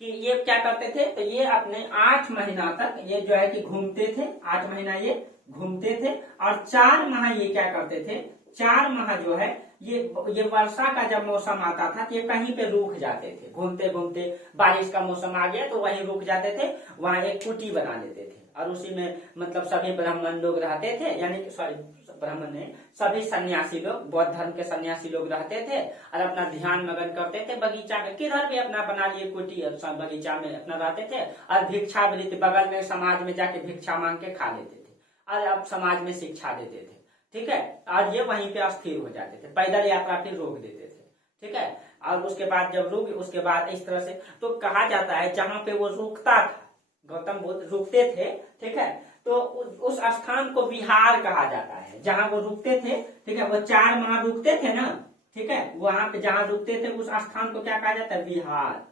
कि ये क्या करते थे, तो ये अपने 8 महीना तक ये जो है कि घूमते थे, 8 महीना ये घूमते थे, और 4 माह ये क्या करते थे, 4 माह जो है ये वर्षा का जब मौसम आता था तो ये कहीं पे रुक जाते थे, घूमते घूमते बारिश का मौसम आ गया तो वहीं रुक जाते थे, वहां एक कुटी बना लेते थे, और उसी में मतलब सभी ब्राह्मण लोग रहते थे, यानी कि सॉरी ब्राह्मण नहीं, सभी सन्यासी लोग, बौद्ध धर्म के सन्यासी लोग रहते थे और अपना ध्यान मगन करते थे बगीचा में, किधर भी अपना बना लिए कुटी, बगीचा में अपना रहते थे, और भिक्षावृत्ति बगल में समाज में जाके भिक्षा मांग के खा लेते थे, और अब समाज में शिक्षा देते थे। ठीक है, और ये वहीं पे अस्थिर हो जाते थे, पैदल यात्रा फिर रोक देते थे। ठीक है, और उसके बाद जब रुक, उसके बाद इस तरह से, तो कहा जाता है जहां पे वो रुकता था, गौतम बुद्ध रुकते थे, ठीक है, तो उस स्थान को विहार कहा जाता है, जहां वो रुकते थे। ठीक है, वो 4 माह रुकते थे ना, ठीक है, वहां पे जहां रुकते थे उस स्थान को क्या कहा जाता है, विहार।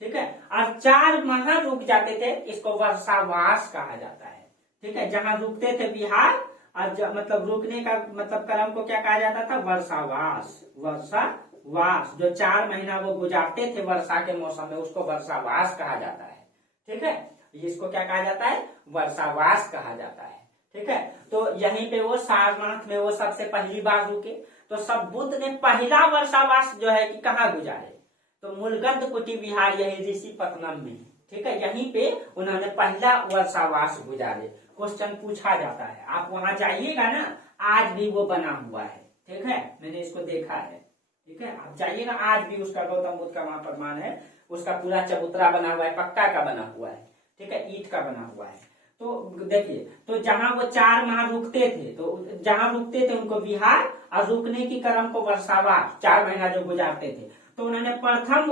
ठीक है, और 4 माह रुक जाते थे, इसको वर्षावास कहा जाता है। ठीक है, जहां रुकते थे विहार, और मतलब रुकने का मतलब क्रम को क्या कहा जाता था, वर्षावास। वर्षावास जो 4 महीना वो गुजारते थे वर्षा के मौसम में, उसको वर्षावास कहा जाता है। ठीक है, इसको क्या कहा जाता है, वर्षावास कहा जाता है। ठीक है, तो यहीं पे वो सारनाथ में वो सबसे पहली बार रुके, तो सब बुद्ध ने पहला वर्षावास जो है कि कहाँ गुजारे, तो मूलगंध कुटी विहार, यही ऋषिपत्तनम में। ठीक है, यहीं पे उन्होंने पहला वर्षावास गुजारे। क्वेश्चन पूछा जाता है, आप वहां जाइएगा ना, आज भी वो बना हुआ है। ठीक है, मैंने इसको देखा है। ठीक है, आप जाइएगा, आज भी उसका गौतम बुद्ध का वहां प्रमाण है, उसका पूरा चबूतरा बना हुआ है, पक्का का बना हुआ है। ठीक है, ईंट का बना हुआ है। तो देखिए, तो जहां वो 4 माह रुकते थे, तो जहां रुकते थे उनको विहार, और रुकने की क्रम को वर्षावास, 4 महीना जो गुजारते थे, तो उन्होंने प्रथम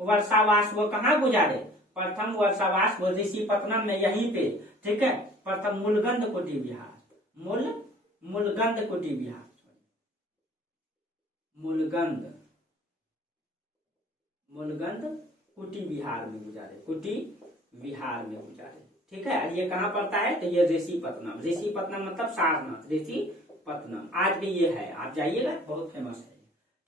वर्षावास वो कहाँ गुजारे, प्रथम वर्षावास वो ऋषिपत्तनम में, यहीं पे। ठीक है, प्रथम मूलगंध कुटी विहार, मूलगंध कुटी विहार, मूलगंध कुटी विहार में गुजारे, कुटी विहार में गुजारे। ठीक है, ये कहाँ पड़ता है, तो ये ऋषिपत्तनम मतलब सारनाथ, ऋषिपत्तनम आज भी ये है, आप जाइएगा, बहुत फेमस है।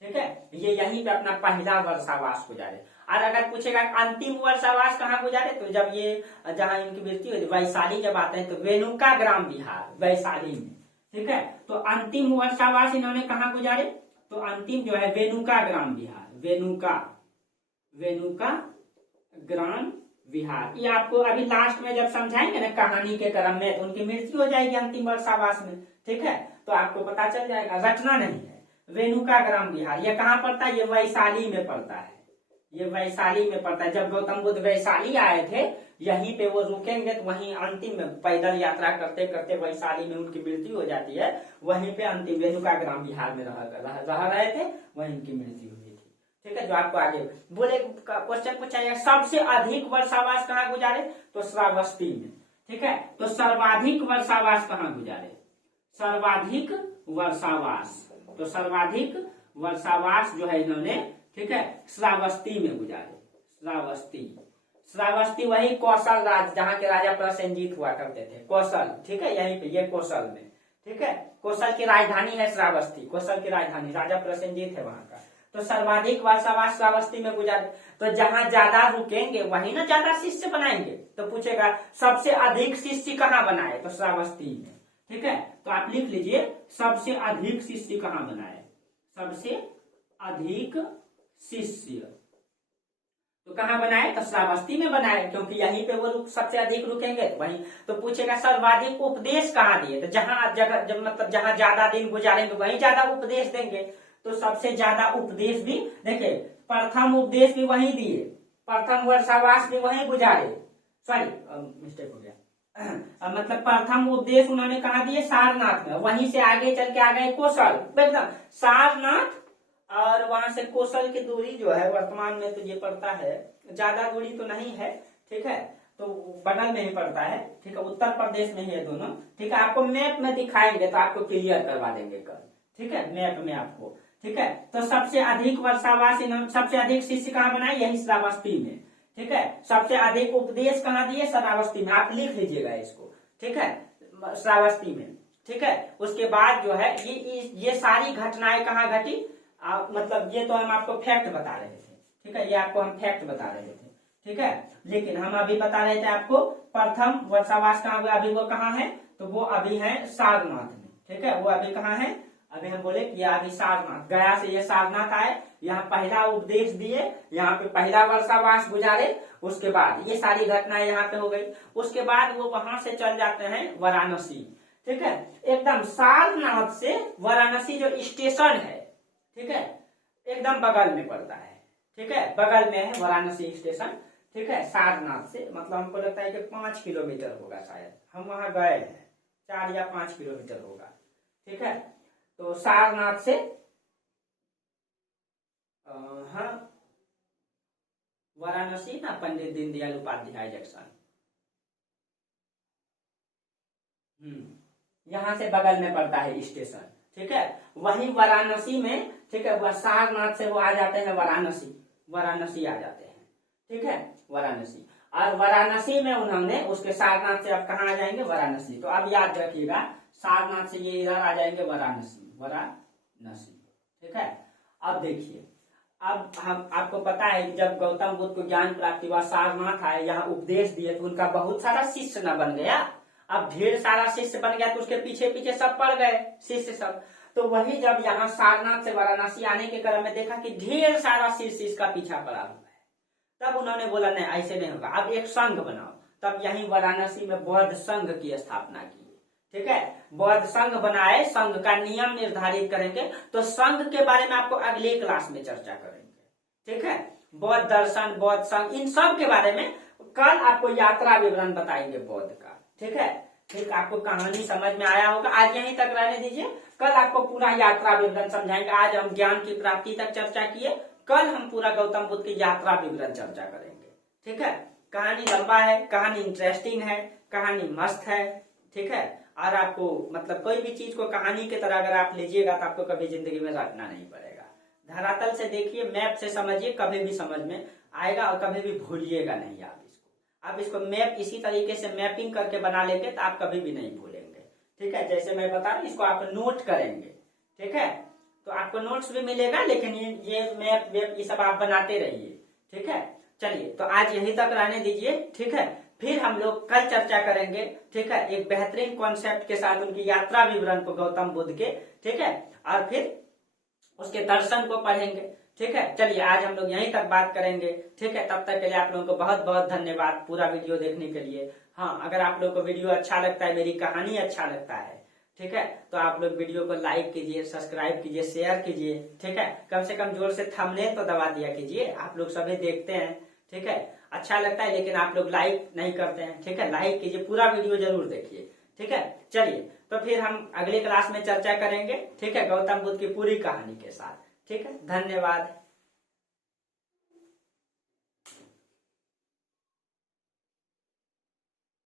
ठीक है, ये यहीं पे अपना पहला वर्षावास गुजारे। और अगर पूछेगा अंतिम वर्षावास कहाँ गुजारे, तो जब ये जहाँ इनकी मृत्यु हुई, वैशाली जब आते हैं, तो वेनुका ग्राम विहार, वैशाली में। ठीक है, तो अंतिम वर्षावास इन्होंने कहाँ गुजारे, तो अंतिम जो है वेनुका ग्राम विहार, वेनुका ग्राम विहार। ये आपको अभी लास्ट में जब समझाएंगे ना कहानी के क्रम में, तो उनकी मृत्यु हो जाएगी अंतिम वर्षावास में। ठीक है, तो आपको पता चल जाएगा, रचना नहीं है। वेनुका ग्राम विहार ये कहाँ पड़ता है, ये वैशाली में पड़ता है, ये वैशाली में पड़ता है। जब गौतम बुद्ध वैशाली आए थे, यहीं पे वो रुकेंगे, तो वहीं अंतिम में पैदल यात्रा करते करते वैशाली में उनकी मृत्यु हो जाती है, वहीं पे अंतिम वेनुका ग्राम विहार में रह रहे थे, वहीं उनकी मृत्यु हुई थी। ठीक है, जो आपको आगे बोले क्वेश्चन पूछा जाए, सबसे अधिक वर्षावास कहाँ गुजारे, तो श्रावस्ती में। ठीक है, तो सर्वाधिक वर्षावास कहाँ गुजारे, सर्वाधिक वर्षावास जो है इन्होंने, ठीक है, श्रावस्ती में गुजारे। श्रावस्ती वही कौशल राज, जहाँ के राजा प्रसेनजीत हुआ करते थे, कौशल। ठीक है, यहीं पे ये कौशल में। ठीक है, कौशल की राजधानी है श्रावस्ती, कौशल की राजधानी, राजा प्रसेनजीत है वहां का। तो सर्वाधिक वर्षावास श्रावस्ती में गुजारे। तो जहां ज्यादा रुकेंगे वहीं ना ज्यादा शिष्य बनाएंगे, तो पूछेगा सबसे अधिक शिष्य कहाँ बनाए, तो श्रावस्ती में। ठीक है, तो आप लिख लीजिए, सबसे अधिक शिष्य कहाँ बनाए, सबसे अधिक शिष्य तो कहाँ बनाए, तो श्रावस्ती में बनाए, क्योंकि यहीं पे वो सबसे अधिक रुकेंगे, तो वहीं। तो पूछेगा सर्वाधिक उपदेश कहाँ दिए, तो जहां जगह जब मतलब जहां ज्यादा दिन गुजारेंगे वहीं ज्यादा उपदेश देंगे। तो सबसे ज्यादा उपदेश भी देखिए, प्रथम उपदेश भी वहीं दिए, प्रथम वर्षावास भी वहीं गुजारे, सॉरी मिस्टेक हो गया, मतलब प्रथम उपदेश उन्होंने कहा दिए, सारनाथ में। वहीं से आगे चल के आ गए कौशल, एकदम सारनाथ, और वहां से कौशल की दूरी जो है वर्तमान में तो ये पड़ता है, ज्यादा दूरी तो नहीं है। ठीक है, तो बगल में ही पड़ता है। ठीक है, उत्तर प्रदेश में ही है दोनों। ठीक है, आपको मैप में दिखाएंगे तो आपको क्लियर करवा देंगे कल। ठीक है, मैप में आपको। ठीक है, तो सबसे अधिक वर्षावास, सबसे अधिक शिष्य कहाँ बनाए, यही श्रावस्ती में। ठीक है। सबसे अधिक उपदेश कहाँ दिए? श्रावस्ती में। आप लिख लीजिएगा इसको, ठीक है, श्रावस्ती में, ठीक है। उसके बाद जो है ये सारी घटनाएं कहाँ घटी? मतलब ये तो हम आपको फैक्ट बता रहे थे, ठीक है, ये आपको हम फैक्ट बता रहे थे, ठीक है। लेकिन हम अभी बता रहे थे आपको प्रथम वर्षावास कहाँ हुआ, अभी वो कहाँ है? तो वो अभी है सारनाथ में, ठीक है। वो अभी कहाँ है? अभी हम बोले कि अभी सारनाथ, गया से ये सारनाथ आए, यहाँ पहला उपदेश दिए, यहाँ पे पहला वर्षावास गुजारे, उसके बाद ये सारी घटनाएं यहाँ पे हो गई। उसके बाद वो वहां से चल जाते हैं वाराणसी, ठीक है। एकदम सारनाथ से वाराणसी जो स्टेशन है, ठीक है, एकदम बगल में पड़ता है, ठीक है, बगल में है वाराणसी स्टेशन, ठीक है। सारनाथ से मतलब हमको लगता है कि 5 किलोमीटर होगा शायद, हम वहां गए हैं, 4 या 5 किलोमीटर होगा, ठीक है। तो सारनाथ से हाँ, वाराणसी ना पंडित दीनदयाल उपाध्याय जंक्शन, यहाँ से बगल में पड़ता है स्टेशन, ठीक है। वहीं वाराणसी में, ठीक है, वह सारनाथ से वो आ जाते हैं वाराणसी आ जाते हैं, ठीक है, वाराणसी। और वाराणसी में उन्होंने उसके सारनाथ से अब कहाँ आ जाएंगे? वाराणसी। तो अब याद रखिएगा, सारनाथ से ये इधर आ जाएंगे वाराणसी, ठीक है। अब देखिए, अब हम आपको पता है कि जब गौतम बुद्ध को ज्ञान प्राप्ति हुआ, सारनाथ आए, यहाँ उपदेश दिए, तो उनका बहुत सारा शिष्य न बन गया। अब ढेर सारा शिष्य बन गया तो उसके पीछे पीछे सब पड़ गए शिष्य सब। तो वही जब यहाँ सारनाथ से वाराणसी आने के क्रम में देखा कि ढेर सारा शिष्य इसका पीछा पड़ा हुआ है, तब उन्होंने बोला नहीं, ऐसे नहीं होगा, अब एक संघ बनाओ। तब यहीं वाराणसी में बौद्ध संघ की स्थापना की, ठीक है। बौद्ध संघ बनाए, संघ का नियम निर्धारित करेंगे, तो संघ के बारे में आपको अगले क्लास में चर्चा करेंगे, ठीक है। बौद्ध दर्शन, बौद्ध संघ, इन सब के बारे में कल आपको यात्रा विवरण बताएंगे बौद्ध का, ठीक है। ठीक, आपको कहानी समझ में आया होगा। आज यहीं तक रहने दीजिए, कल आपको पूरा यात्रा विवरण समझाएंगे। आज हम ज्ञान की प्राप्ति तक चर्चा किए, कल हम पूरा गौतम बुद्ध की यात्रा विवरण चर्चा करेंगे, ठीक है। कहानी लंबा है, कहानी इंटरेस्टिंग है, कहानी मस्त है, ठीक है। और आपको मतलब कोई भी चीज को कहानी की तरह अगर आप लीजिएगा तो आपको कभी जिंदगी में रखना नहीं पड़ेगा। धरातल से देखिए, मैप से समझिए, कभी भी समझ में आएगा और कभी भी भूलिएगा नहीं। आप इसको मैप इसी तरीके से मैपिंग करके बना लेंगे तो आप कभी भी नहीं भूलेंगे, ठीक है। जैसे मैं बता रहा हूं, इसको आप नोट करेंगे, ठीक है, तो आपको नोट्स भी मिलेगा, लेकिन ये मैप वेप ये सब आप बनाते रहिए, ठीक है। चलिए, तो आज यहीं तक रहने दीजिए, ठीक है। फिर हम लोग कल चर्चा करेंगे, ठीक है, एक बेहतरीन कॉन्सेप्ट के साथ उनकी यात्रा विवरण को, गौतम बुद्ध के, ठीक है, और फिर उसके दर्शन को पढ़ेंगे, ठीक है। चलिए, आज हम लोग यहीं तक बात करेंगे, ठीक है। तब तक के लिए आप लोगों को बहुत बहुत धन्यवाद पूरा वीडियो देखने के लिए। हाँ, अगर आप लोगों को वीडियो अच्छा लगता है, मेरी कहानी अच्छा लगता है, ठीक है, तो आप लोग वीडियो को लाइक कीजिए, सब्सक्राइब कीजिए, शेयर कीजिए, ठीक है। कम से कम जोर से थंबनेल तो दबा दिया कीजिए, आप लोग सभी देखते हैं, ठीक है। अच्छा लगता है, लेकिन आप लोग लाइक नहीं करते हैं, ठीक है। लाइक कीजिए, पूरा वीडियो जरूर देखिए, ठीक है। चलिए, तो फिर हम अगले क्लास में चर्चा करेंगे, ठीक है, गौतम बुद्ध की पूरी कहानी के साथ, ठीक है। धन्यवाद।